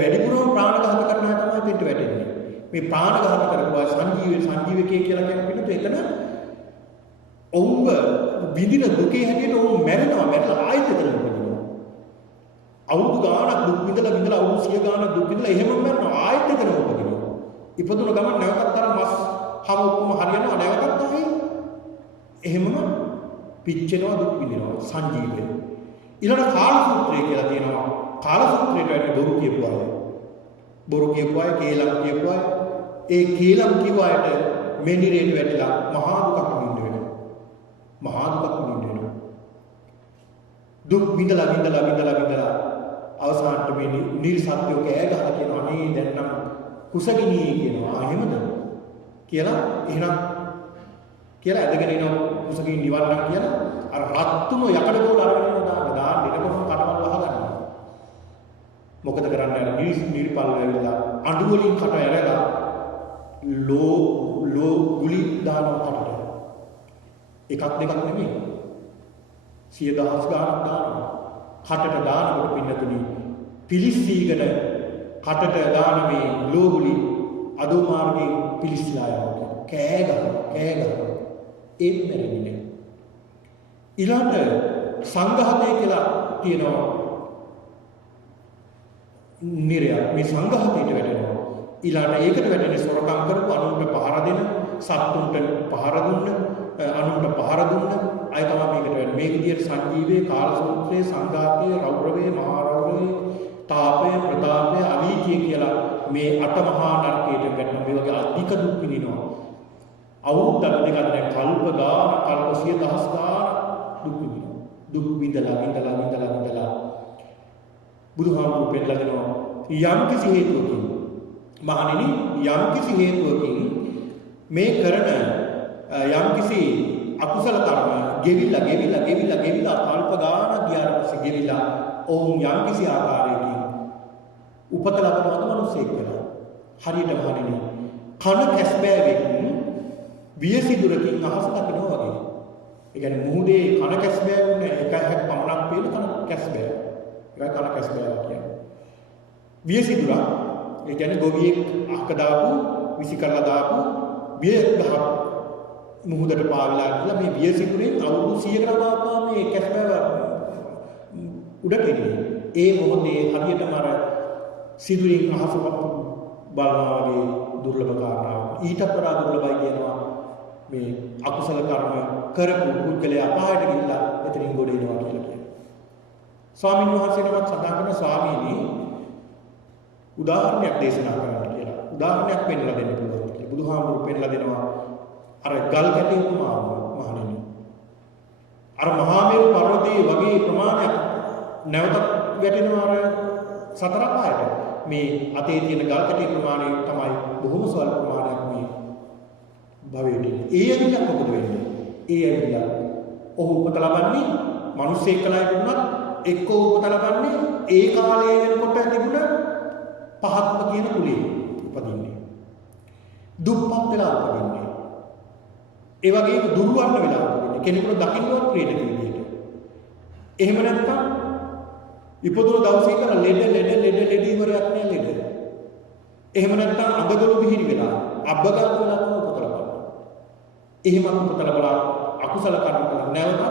වැඩිපුරම ප්‍රාණඝාත කරන අය තමයි දෙන්න වැටෙන්නේ. මේ ප්‍රාණඝාත කරපුවා සංජීවකයේ කියලා කියන පිටු එතන ඔවුන්ව විඳින දුකේ හැටියට ඔවුන් මැරෙනවා. මැරලා ආයෙත් එතන උපදිනවා. අවුරුදු ගාණක් දුක් විඳලා අවුරුදු 100 ගාණක් දුක් විඳලා එහෙම මැරෙනවා. ආයෙත් එතන උපදිනවා. ඉපදුන ගමන් නැවතත් අර මස් හම ඔක්කොම හරියනවා. නැවතත් ආයෙ එහෙමම පිච්චෙනවා දුක් විඳිනවා සංජීවය. ඊළඟ කාල සූත්‍රය කියලා තියෙනවා. කාල සූත්‍රයට වැඩි බොරු කියපු අය. බොරු කියපු අය, කේලම් කියපු අය. ඒ කේලම් කියව අයට මේ නිරේට වැටිලා මහා දුකක් විඳින්න වෙනවා. මහා දුකක් විඳින්න වෙනවා. දුක් විඳලා අවසානට මේ නිර්සත්‍යෝ කෑ ගහලා කියනවා අනේ දැන් නම් කුසගිනියේ කියනවා. එහෙමද? කියලා එහෙනම් කියලා ඇදගෙන එනවා කුසගිනි නිවන්නම් කියලා අර රත්තුම යකඩ ගෝල අරගෙන දාන්න එනකොටම කටවල් වහගන්නවා. මොකද කරන්නේ? අර නිරිපල් වෙලා අඬු වලින් කට ඇරලා ලෝ ගුලි දානවා කටට. එකක් දෙකක් නෙමෙයි. 100,000 ගාණක් දානවා. කටට දානකොට පින්නතුනි පිලිස්සීකට කටට දාන මේ ලෝ ගුලි අදෝ මාර්ගයේ පිලිස්සලා යනවා. කෑ ගහනවා. ඒත් මැරෙන්නේ නැහැ. ඊළඟ සංඝාතය කියලා තියෙනවා. නිරය මේ සංඝාතයට වැටෙනවා. ඊළඟ ඒකට වැටෙන සොරකම් කරපු අනුන්ට පහර දෙන, සත්තුන්ට පහර දුන්න, අනුන්ට පහර දුන්න අය තමයි මේකට වැටෙන්නේ. මේ විදිහට සංජීවයේ කාල සූත්‍රයේ සංඝාතයේ රෞරවයේ මහා රෞරවයේ තාපය ප්‍රතාපය අවීතිය කියලා මේ අටමහා නරකයට වැටෙන මේ වගේ අධික දුක් විඳිනවා. අවුරුද්දක් දෙකක් දැන් කල්ප 100,000 ගාන දුක් විඳිනවා. දුක් විඳලා බුදුහාමුදුරු පෙන්නලා දෙනවා යම්කිසි හේතුවකින් මහණෙනි යම්කිසි හේතුවකින් මේ කරන යම්කිසි අකුසල කර්ම ගෙවිලා කල්ප ගාන ගියාට පස්සේ ගෙවිලා ඔවුන් යම්කිසි ආකාරයකින් උපත ලබනවද මිනිසෙක් වෙලා. හරියට මහණෙනි කන කැස්බෑවෙකින් වියසිදුරකින් අහස දකිනවා වගේ. ඒ කියන්නේ මුහුදේ කන කැස්බෑවුනේ එකක් පමණක් පේන කන කැස්බෑව. ඒක කන කැස්බෑව කියන්නේ. වියසිදුර ඒ කියන්නේ ගොවියෙක් අහක දාපු විසි කරලා දාපු විය ගහ මුහුදට පාවිලා කියලා මේ වියසිදුරෙන් අවුරුදු 100කට දාපුවා මේ කැස්බෑව උඩට එන්නේ. ඒ මොහොතේ හරියටම අර සිදුරින් අහස බලනවා වගේ දුර්ලභ කාරණාවක්. ඊට වඩා දුර්ලභයි කියනවා මේ අකුසල කර්ම කරපු පුද්ගලයා අපායට ගිහිල්ලා එතනින් ගොඩ එනවා කියලා කියනවා. ස්වාමීන් වහන්සේ නමක් සඳහන් කරන ස්වාමීනි උදාහරණයක් දේශනා කරන්න කියලා. උදාහරණයක් පෙන්නලා දෙන්න පුළුවන් කියලා. බුදුහාමුදුරු පෙන්නලා දෙනවා අර ගල් කැටි උපමාව මහණෙනි. අර මහා මේරු පර්වතයේ වගේ ප්‍රමාණයක් නැවතත් වැටෙනවා අර සතර පායට. මේ අතේ තියෙන ගල් කැටි ප්‍රමාණය තමයි බොහොම ස්වල්ප ප්‍රමාණයක් මේ භවයේදී. ඒ ඇවිල්ලා මොකද වෙන්නේ? ඒ ඇවිල්ලා ඔහු උපත ලබන්නේ මිනිස්සෙක් කලයි වුණත් එක්කෝ උපත ලබන්නේ ඒ කාලයේ වෙනකොට තිබුණ පහත්ම කියන කුලේ උපදින්නේ. දුප්පත් වෙලා උපදින්නේ. ඒ වගේම දුර්වර්ණ වෙලා උපදින්නේ. කෙනෙකුට දකින්නවත් ප්‍රිය නැති විදියට. එහෙම නැත්නම් ඉපදුණු දවසේ ඉඳලා ලෙඩ ඉවරයක් නෑ ලෙඩ. එහෙම නැත්නම් අබගලු පිහිරි වෙලා අබගල් වෙලා තමයි උපත ලබන්නේ. එහෙම උපත ලබලා අකුසල කර්ම කරලා නැවත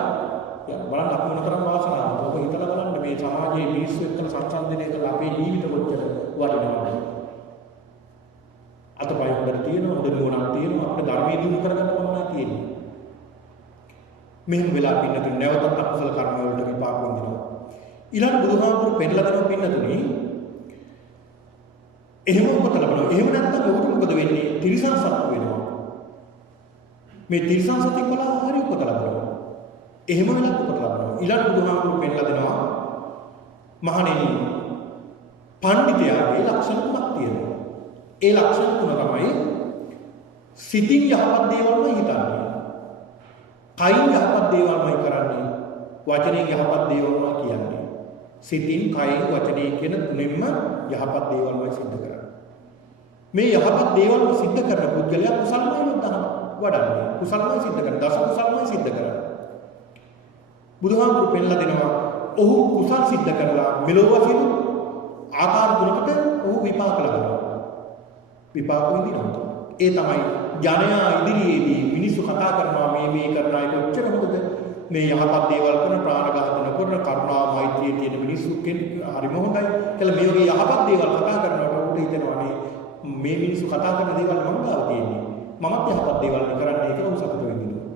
බලන්න අපි මොනතරම් වාසනාවක්ද. ඔබ හිතලා බලන්න මේ සමාජයේ මිනිස්සු එක්ක සංසන්දනය කරලා අපේ ජීවිත කොච්චර වටිනවද. අතපය හොඳට තියෙනවා, හොඳ නුවණක් තියෙනවා, අපිට ධර්මයේ දිනු කරගන්න ඕනලා තියෙනවා. මෙහෙම වෙලා පින්නතුන් නැවතත් අකුසල කර්ම වලට විපාක විඳිනවා. ඊළඟ බුදුහාමුදුරු පෙන්නලා දෙනවා පින්නතුනි. එහෙම උපත ලබනවා. එහෙම නැත්නම් ඔහුට මොකද වෙන්නේ? තිරිසන් සත්ත්ව වෙනවා. මේ තිරිසන් සත්ත්ව වල හරි උපත ලබනවා. එහෙම වෙනත් උපත ලබනවා. ඊළඟ බුදුහාමුදුරු පෙන්නලා දෙනවා මහණෙනි පඬිතයාගේ ලක්ෂණ තුනක් තියෙනවා. ඒ ලක්ෂණ තුන තමයි සිතින් යහපත් දේවල්මයි හිතන්නේ. කයින් යහපත් දේවල්මයි කරන්නේ. වචනෙන් යහපත් දේවල්මයි කියන්නේ. සිතින්, කයින්, වචනයෙන් කියන තුනෙන්ම යහපත් දේවල්මයි සිද්ධ කරන්නේ. මේ යහපත් දේවල්ම සිද්ධ කරන පුද්ගලයා කුසල්මයි වඩන්නේ. කුසල්මයි සිද්ධ කරන්නේ. දස කුසල්මයි සිද්ධ කරන්නේ. බුදුහාමුදුරු පෙන්නලා දෙනවා ඔහු කුසල් සිද්ධ කරලා මෙලොව වශයෙන් ආකාර තුනකට ඔහු විපාක ලබනවා. විපාක විඳිනවා. ඒ තමයි ජනයා ඉදිරියේදී මිනිස්සු කතා කරනවා මේ කරන අය කොච්චර හොඳද මේ යහපත් දේවල් කරන ප්‍රාණඝාතන කරන කරුණා මෛත්‍රිය තියෙන මිනිස්සු හරිම හොඳයි කියලා මේ වගේ යහපත් දේවල් කතා කරනකොට උට හිතෙනවා මේ මිනිස්සු කතා කරන දේවල් මම ගාව තියෙන්නේ මමත් යහපත් දේවල් කරන්නේ කියලා උසකට වෙන්දිනවා.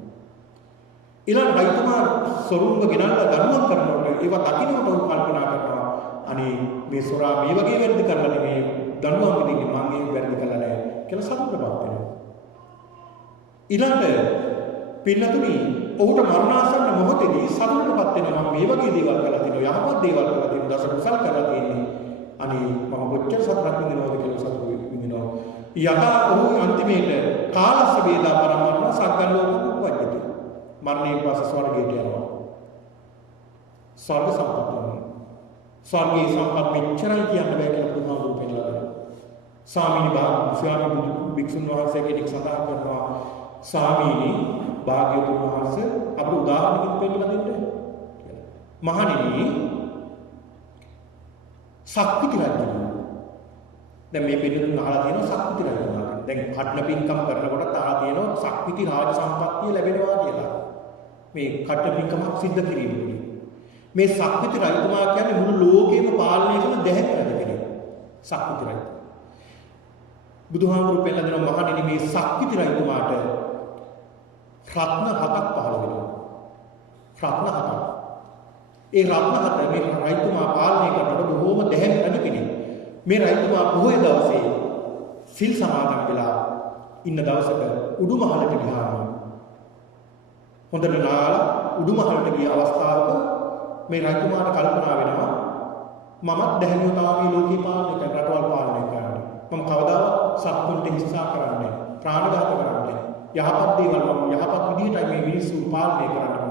ඊළඟ රයිතුමා සොරුම්ව ගෙනල්ලා දඬුවම් කරනකොට ඒවා දකින්නකොට උන් කල්පනා කරනවා අනේ මේ සොරා මේ වගේ වැරදි කරලා නෙමේ දඬුවම් දෙන්නේ මම මේ වැරදි කළා නෑ කියලා සතුටුපත් වෙනවා. ඊළඟ පින්නතුනි ඔහුට මරණාසන්න මොහොතේදී සතුටුපත් වෙනවා මම මේ වගේ දේවල් කරලා තිනවා යහපත් දේවල් කරලා තිනවා දස කුසල කරලා තියෙන්නේ අනේ මම කොච්චර සතුටක් විඳිනවද කියලා සතුටු විඳිනවා. යථා ඔහු අන්තිමේට කාලස්ස වේදා පරමරණ සග්ගන් ලෝක උප්පජ්ජති. මරණයෙන් පස්සේ ස්වර්ගයට යනවා. ස්වර්ග සම්පත් වෙනවා. ස්වර්ගයේ සම්පත් මෙච්චරයි කියන්න බෑ කියලා බුදුහාමුදුරු පෙන්නලා දෙනවා. ස්වාමීනි භික්ෂුන් වහන්සේ කෙනෙක් සඳහන් කරනවා ස්වාමීනි භාග්‍යවතුන් වහන්සේ අපට උදාහරණයක් පෙන්නලා දෙන්න කියලා. මහණෙනි සක්විති රජුණා. දැන් මේ පිළිතුරු අහලා තියෙනවා සක්විති රජුණා. දැන් කඩන පින්කම් කරනකොට තා තියෙනවා සක්විති රාජ සම්පත්තිය ලැබෙනවා කියලා. මේ කඩන පින්කමක් සිද්ධ කිරීමේදී මේ සක්විති රජතුමා කියන්නේ මුළු ලෝකෙම පාලනය කරන දැහැමි රජ කෙනෙක්. සක්විති රජ. බුදුහාමුදුරු පෙන්නන දෙනවා මහණෙනි මේ සක්විති රජතුමාට රත්න 7ක් පහළ වෙනවා. රත්න 7ක්. ඒ රත්න 7 මේ රජතුමා පාලනය කරනකොට බොහෝම දැහැමි රජ කෙනෙක්. මේ රජතුමා පොහොය දවසේ සිල් සමාදන් වෙලා ඉන්න දවසක උඩුමහලට ගියාම හොඳට නාලා උඩුමහලට ගිය අවස්ථාවක මේ රජතුමාට කල්පනා වෙනවා මමත් දැහැමිව තමයි ලෝකේ පාලනය කරන රටවල් පාලනය කරන්නේ. මම කවදාවත් සත්තුන්ට හිංසා කරන්නේ ප්‍රාණඝාත කරන්නේ යහපත් දේවල් මම යහපත් විදිහටයි මේ මිනිස්සු පාලනය කරන්නේ.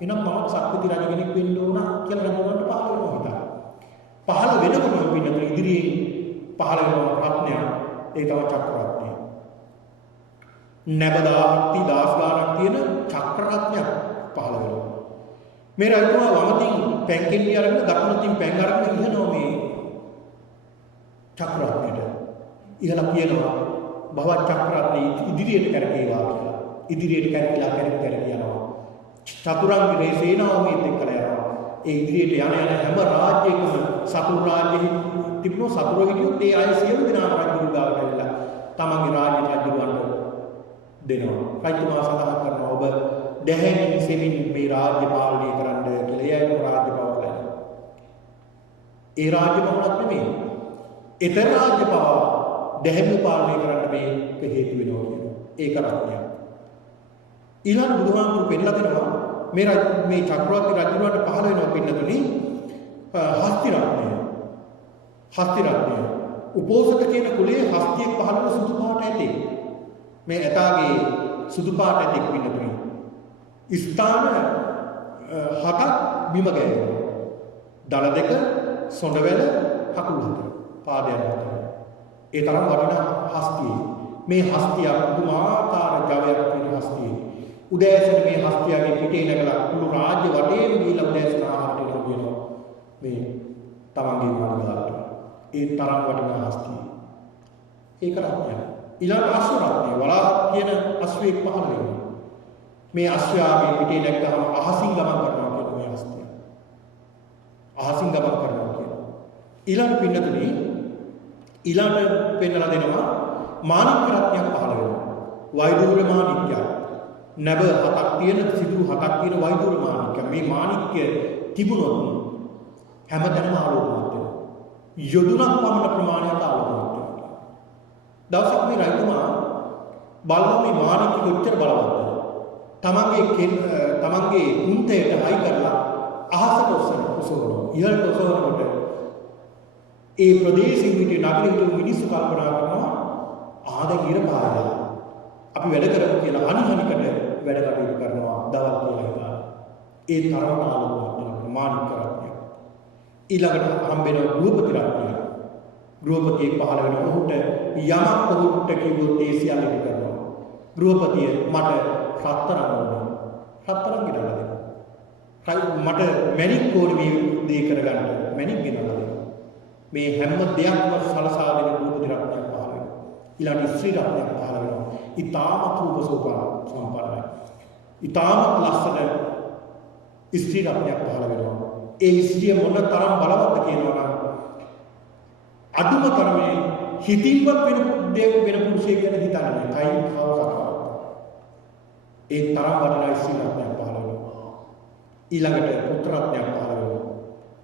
එහෙනම් මම සක්විති රජ කෙනෙක් වෙන්න ඕන කියලා රජුන්ට පහළ වෙනවා හිතා. පහළ වෙනකොට පින්නතුන් ඉදිරියේ පහළ වෙන රත්නය ඒ තමයි චක්‍රරත්නය. නැබදාති දාස් ගානක් තියෙන චක්‍රරත්නයක් පහළ වෙනවා. මේ රජතුමා වමතින් පැන්කෙන්ඩි අරගෙන දකුණතින් පැන් අරගෙන ඉහනවා මේ චක්‍රරත්නයට. ඉහලා කියනවා භවත් චක්‍රරත්නය ඉදිරියට කරකේවා කියලා. ඉදිරියට කරකිලා යනවා. චතුරංග සේනාව මේත් එක්කලා යනවා. ඒ ඉදිරියට යන හැම රාජ්‍යයකම සතුරු රාජ්‍යෙහි තිබුණු සතුරු හිටියොත් ඒ අය සියලු දෙනා රජු ගාවට ඇවිල්ලා තමන්ගේ රාජ්‍ය රජුවන්ට දෙනවා. රජතුමා සඳහන් කරනවා ඔබ දැහැමින් සෙමින් මේ රාජ්‍ය පාලනය කරන්න කියලා. ඒ අයම රාජ්‍ය පවරලා. ඒ රාජ්‍ය පවරක් නෙමෙයි. ඒතර රාජ්‍ය පව දැහැමිව පාලනය කරන්න මේක හේතු වෙනවා කියනවා. ඒක රත්නයක්. ඊළඟ බුදුහාමුදුරු පෙන්නලා දෙනවා මේ චක්‍රවර්ති රජුන්ට පහළ වෙනවා පින්නතුනි හස්ති රත්නය. හස්ති රත්නය. උපෝසත කියන කුලයේ හස්තියෙක් පහළ වෙන සුදු පාට ඇතේ. මේ ඇතාගේ සුදු පාට ඇතෙක් පින්නතුනි. ස්ථාන 7ක් බිම ගෑවෙනවා. දල 2 සොඬවැල කකුල් 4 පාදයන් 4. ඒ තරම් වටිනා හස්තියේ මේ හස්තිය පුදුමාකාර ජවයක් තියෙන හස්තිය. උදෑසන මේ හස්තියගේ පිටේ නැගලා මුළු රාජ්‍ය වටේම ගිහිල්ලා උදෑසන ආහාරට එනවා කියනවා. මේ තමන්ගේ මාළිගාවට. ඒ තරම් වටිනා හස්තිය. ඒක රත්නය. ඊළඟ අශ්ව රත්නය වලා කියන අශ්වයෙක් පහළ වෙනවා. මේ අශ්වයාගේ පිටේ නැග්ගම අහසින් ගමන් කරනවා කියන මේ හස්තිය. අහසින් ගමන් කරනවා කියනවා. ඊළඟ පින්නතුනි ඊළඟ පෙන්නලා දෙනවා මාණික්ක රත්නයක් පහළ වෙනවා. වෛදූර්ය මාණික්කයක්. නැබ හතක් තියෙන සිදුරු හතක් තියෙන වෛදූර්ය මාණික්ක. මේ මාණික්කය තිබුණොත් හැමතැනම ආලෝකමත් වෙනවා. යොදුනක් පමණ ප්‍රමාණයක් ආලෝකමත් වෙනවා. දවසක් මේ රජතුමා බලන මේ මාණික්ක කොච්චර බලවත්ද? තමන්ගේ උන්තයට හයි කරලා අහසට ඔසවනවා. ඉහළට ඔසවනකොට ඒ ප්‍රදේශෙ විතර නගරෙ හිටපු මිනිස්සු කල්පනා කරනවා ආද ගිර පාරලා අපි වැඩ කරමු කියලා අනිහනිකට වැඩ කටයුතු කරනවා දවල් කියලා හිතලා. ඒ තරමට ආලෝකමත් වෙන මාණික්ක රත්නය. ඊළඟට හම්බෙන ගෘහපති රත්නය. ගෘහපතියෙක් පහළ වෙන ඔහුට යමක් ඔහුට කිව්වොත් ඒ සියල්ල ඉටු කරනවා. ගෘහපතිය මට රත්තරන් ඕනේ. රත්තරන් ගෙනල්ලා දෙනවා. මට මැණික් ඕනේ මේ දේ කරගන්න. මැණික් ගෙනල්ලා දෙනවා. මේ හැම දෙයක්ම සලසා දෙන ගෘහපති රත්නයක් පහළ වෙනවා. ඊළඟ ස්ත්‍රී රත්නයක් පහළ වෙනවා. ඊටාමත් රූප සම්පන්නයි. ඊටාමත් ලස්සන ස්ත්‍රී රත්නයක් පහළ වෙනවා. ඒ ස්ත්‍රිය මොන තරම් බලවත්ද කියනවා නම් අදුම තරමේ හිතින්වත් වෙන පුරුෂයෙක් ගැන හිතන්නේ නැහැ. කයින් කවදාවත්. ඒ තරම් වටිනා ස්ත්‍රී රත්නයක් පහළ වෙනවා. ඊළඟට පුත්‍ර රත්නයක් පහළ වෙනවා.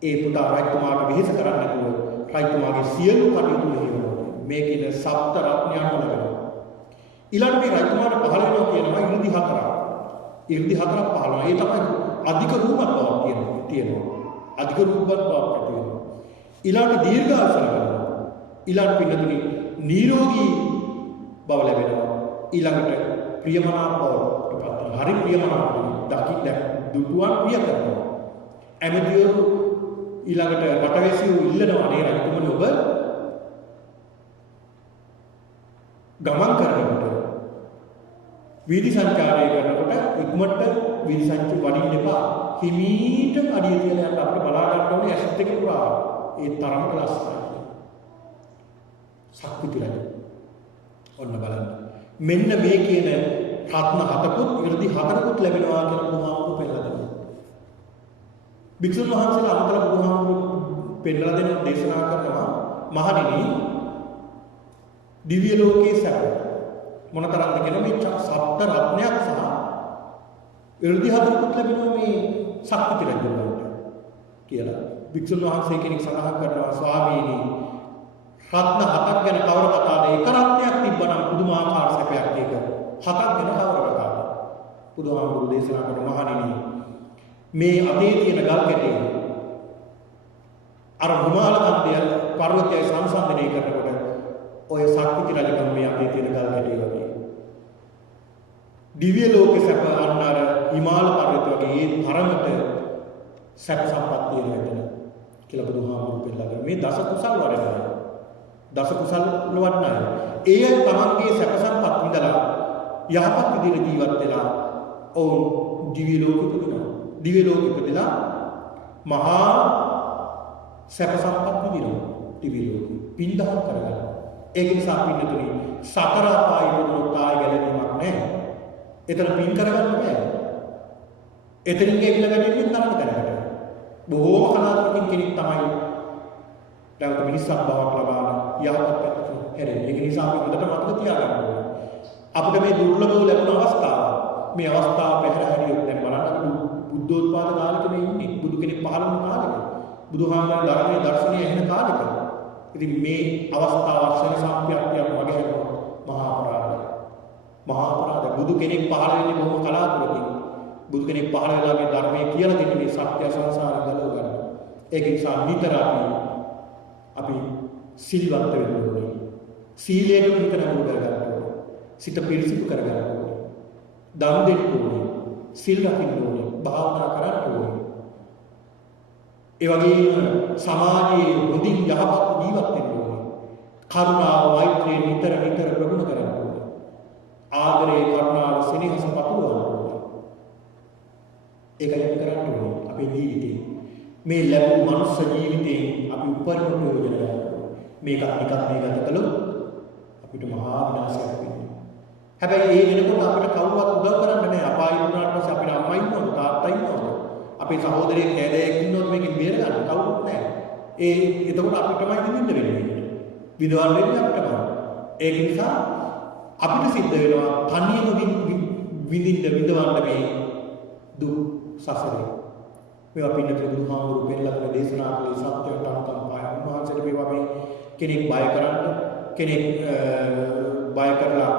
ඒ පුතා රජතුමාට විහිස කරන්න නැතුව රජතුමාගේ සියලු කටයුතු මෙහෙයනවා. මේකින සප්ත රත්නයන් වලනවා. ඊළඟ මේ රජතුමාට පහළ වෙනවා කියනවා 이르දි හතරක්. 이르දි හතරක් පහළ වෙනවා. ඒ තමයි අධික රූපත් බවක් තියෙනවා. අධික රූපත් බවක් තියෙනවා. ඊළඟ දීර්ඝායුෂ ලැබෙනවා. ඊළඟ පින්නතුනි නිරෝගී බව ලැබෙනවා. ඊළඟට ප්‍රියමනාප බවට පත් වෙනවා. හරි ප්‍රියමනාප දකින්න දුටුවන් ප්‍රිය කරනවා. ඇමතිවරු ඊළඟට වටවැසියෝ ඉල්ලනවා නේ රජතුමනි ඔබ ගමන් කරනකොට වීදි සංචාරය කරනකොට ඉක්මනට වීදි සංචාරය වඩින්න එපා. හිමීට අඩිය තියලා යන්න අපිට බලා ගන්න ඕනේ ඇස් දෙක පුරා. ඒ තරමට ලස්සනයි. සක්විති රජු. ඔන්න බලන්න. මෙන්න මේ කියන රත්න හතකුත් 이르දි හතරකුත් ලැබෙනවා කියලා බුදුහාමුදුරුවෝ පෙන්නලා දෙනවා. භික්ෂුන් වහන්සේලා අමතර බුදුහාමුදුරුවෝ පෙන්නලා දෙන දේශනා කරනවා මහණෙනි දිව්‍ය ලෝකයේ සැප මොනතරම්ද කියන මේ සප්ත රත්නයක් සහ 이르දි හතරකුත් ලැබෙනවා මේ සක්විති රජුන්ට කියලා. භික්ෂුන් වහන්සේ කෙනෙක් සඳහන් කරනවා ස්වාමීනි රත්න හතක් ගැන කවර කතාවද? එක රත්නයක් තිබ්බනම් පුදුමාකාර සැපයක් ඒක. හතක් ගැන කවර කතාවද? බුදුහාමුදුරුවෝ දේශනා කරන මහණෙනි මේ අතේ තියෙන ගල් කැටේ අර හිමාල කන්දය පර්වතය සංසන්දනය කරනකොට ඔය සක්විති රජකම මේ අතේ තියෙන ගල් කැටේ වගේ. දිව්‍ය ලෝකේ සැප අන්න අර හිමාල පර්වත වගේ ඒ තරමට සැප සම්පත් තියෙන වෙතන කියලා බුදුහාමුදුරුවෝ පෙන්නලා මේ දස කුසල් වඩනවා. දස කුසල් වඩනයි. ඒ තමන්ගේ සැප සම්පත් විඳලා යහපත් විදිහට ජීවත් වෙලා ඔවුන් දිව්‍ය ලෝකෙ ඉපදිනවා. දිව්‍ය ලෝකෙ ඉපදලා මහා සැප සම්පත් විඳිනවා. දිව්‍ය ලෝකෙ පින්දහම් කරගන්නවා. ඒක නිසා පින්නතුනි සතර අපායෙ ඉපදුනොත් ආයෙ ගැලවීමක් නැහැ. එතන පින් කරගන්න බෑ. එතනින් ගෙවිලා ගැලවෙන්නේ තරම දැනකට. බොහෝම කලාතුරකින් කෙනෙක් තමයි නැවත මිනිස්සක් බවක් ලබාන යහපත් පැත්තට හැරෙන්නේ. ඒක නිසා අපි හොඳට මතක තියාගන්න ඕනේ. අපිට මේ දුර්ලභව ලැබුණ අවස්ථාව මේ අවස්ථාව පැහැර හරියොත් දැන් බලන්න අපි බුද්ධෝත්පාද කාලෙක මේ ඉන්නේ. බුදු කෙනෙක් පහළ වුණ කාලෙක. බුදුහාමරගේ ධර්මයේ දර්ශනය ඇහෙන කාලෙක. ඉතින් මේ අවස්ථාව ක්ෂණ සම්ප්‍රාප්තියක් වගේ හැදුවා මහා අපරාධය. මහා අපරාධ බුදු කෙනෙක් පහළ වෙන්නේ බොහොම කලාතුරකින්. බුදු කෙනෙක් පහළ වෙලා මේ ධර්මයේ කියලා දෙන්නේ මේ සත්‍ය සංසාරය ගලව ගන්න. ඒක නිසා නිතර අපි සිල්වත් වෙන්න ඕනේ. සීලයට හිත නමු කරගන්න ඕනේ. සිත පිරිසිදු කරගන්න ඕනේ. දන් දෙන්න ඕනේ. සිල් රකින්න ඕනේ. භාවනා කරන්න ඕනේ. ඒ වගේම සමාජයේ හොඳින් යහපත් ජීවත් වෙන්න ඕනේ. කරුණාව, මෛත්‍රිය නිතර ප්‍රගුණ කරන්න ඕනේ. ආදරේ කරුණාව සෙනෙහස පතුරවන්න ඕනේ. ඒකයි කරන්න ඕනේ අපේ ජීවිතේ. මේ ලැබුණු මනුස්ස ජීවිතයෙන් අපි උපරිම ප්‍රයෝජන ගන්න ඕනේ. මේක නිකන් මේ ගත කළොත් අපිට මහා විනාශයක් වෙනවා. හැබැයි ඒ වෙනකොට අපිට කවුරුවත් උදව් කරන්න නැහැ. අපාය වුණාට පස්සේ අපේ අම්මා ඉන්නවද තාත්තා ඉන්නවද? අපේ සහෝදරයෙක් නෑදෑයෙක් ඉන්නවද මේකෙන් බේර ගන්න? කවුරුත් නැහැ. එතකොට අපිටමයි විඳින්න වෙන්නේ. විඳවන්න වෙන්නේ අපිටමයි. ඒක නිසා අපිට සිද්ධ වෙනවා තනියම විඳවන්න මේ දුක් සසරේ. මේවා පින්නතුන් බුදුහාමුදුරු පෙන්නලා දේශනා කළේ සත්‍යයට අනුකම්පාවයි. උන්වහන්සේට මේවා මේ කෙනෙක් බය කරන්න කෙනෙක් බය කරලා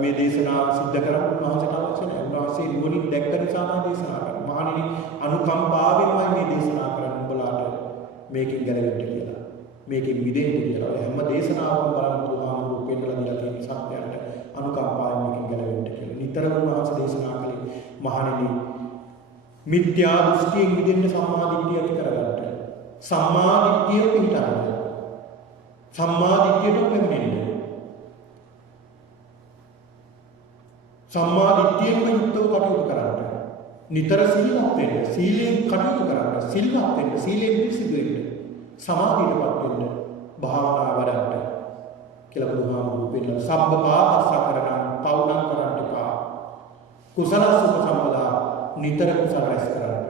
මේ දේශනාව සිද්ධ කරන්න උන්වහන්සේට අවශ්‍ය නැහැ. උන්වහන්සේ නුවණින් දැක්ක නිසා මේ දේශනා කරනවා. මහණෙනි අනුකම්පාවෙන්මයි මේ දේශනා කරන්නේ උඹලාට මේකෙන් ගැලවෙන්න කියලා. මේකෙන් මිදෙන්න කියලා. හැම දේශනාවකම බලන්න බුදුහාමුදුරු පෙන්නලා දීලා තියෙන සත්‍යයට අනුකම්පාවෙන් මේකෙන් ගැලවෙන්න කියලා. නිතරම උන්වහන්සේ දේශනා කළේ මහණෙනි මිත්‍යා දෘෂ්ටියෙන් මිදෙන්න සම්මා දිට්ඨිය ඇති කරගන්න. සම්මා දිට්ඨිය පිටාරන්න. සම්මා දිට්ඨියට පැමිණෙන්න. සම්මා දිට්ඨියෙන් යුක්තව කටයුතු කරන්න. නිතර සීලවත් වෙන්න. සීලයෙන් කටයුතු කරන්න. සිල්වත් වෙන්න. සීලයෙන් පිරිසිදු වෙන්න. සමාධියටපත් වෙන්න. භාවනා වඩන්න. කියලා බුදුහාමුදුරු පෙන්නන සබ්බ පාපස්සකරණ පවුනම් කරන්න එපා. කුසල සුඛ සම්පදා නිතර කුසල රැස් කරන්න.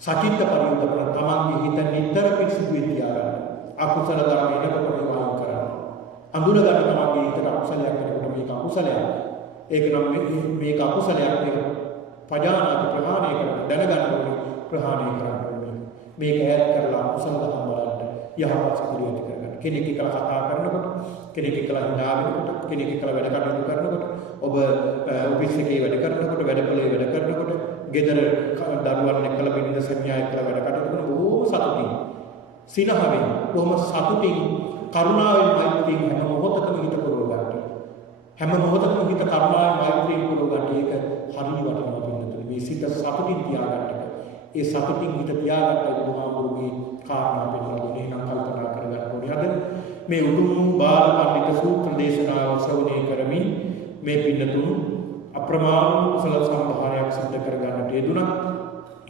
සචිත්ත පරියුත්තපන තමන්ගේ හිත නිතර පිරිසිදු වෙ තියාගන්න. අකුසල ධර්ම එනකොට වහං කරන්න. අඳුර ගන්න තමන්ගේ හිතට අකුසලයක් වෙනකොට මේක අකුසලයක්. ඒක නම් මේක අකුසලයක් මේක පජානාති ප්‍රහාණය කරන්න දැනගන්න ඕනේ ප්‍රහාණය කරන්න ඕනේ. මේක ඈත් කරලා අකුසල දහම් වලට යහපත් සිදුවිලි ඇති කරගන්න. කෙනෙක් එක්කලා කතා කරනකොට කෙනෙක් එක්කලා හඳා වෙනකොට කෙනෙක් එක්කලා වැඩ කටයුතු කරනකොට ඔබ ඔෆිස් එකේ වැඩ කරනකොට වැඩපොලේ වැඩ කරනකොට ගෙදර දරුවන් එක්කලා බිරිඳ සැමියා එක්කලා වැඩ කටයුතු කරන බොහොම සතුටින් සිනහවෙන් බොහොම සතුටින් කරුණාවෙන් මෛත්‍රියෙන් හැම මොහොතකම හිත පුරව ගන්න. හැම මොහොතකම හිත කරුණාවෙන් මෛත්‍රියෙන් පුරව ගන්න. ඒක හරිය වටිනවා පිළිතුරු. මේ සිත සතුටින් තියාගන්න. ඒ සතුටින් හිත තියාගන්න බුදුහාමුදුරුගේ කාරණා පෙන්නලා දුන්නේ නම් කල්පනා කරගන්න ඕනේ. අද මේ උතුම් බාල පඬිත සූත්‍ර දේශනාව ශ්‍රවණය කරමින් මේ පින්නතුන් අප්‍රමාණ කුසල සම්භාරයක් සිද්ධ කරගන්නට යෙදුණා.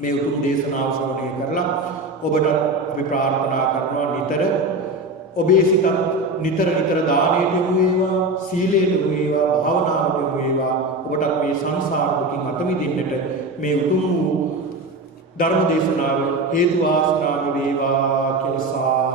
මේ උතුම් දේශනාව ශ්‍රවණය කරලා ඔබට අපි ප්‍රාර්ථනා කරනවා නිතර ඔබේ සිත නිතර දානයට යොමු වේවා, සීලයට යොමු වේවා, භාවනාවට යොමු වේවා. ඔබට මේ සංසාර දුකින් අත මිදෙන්නට මේ උතුම් ධර්ම දේශනාව හේතු වාසනාව වේවා කියලා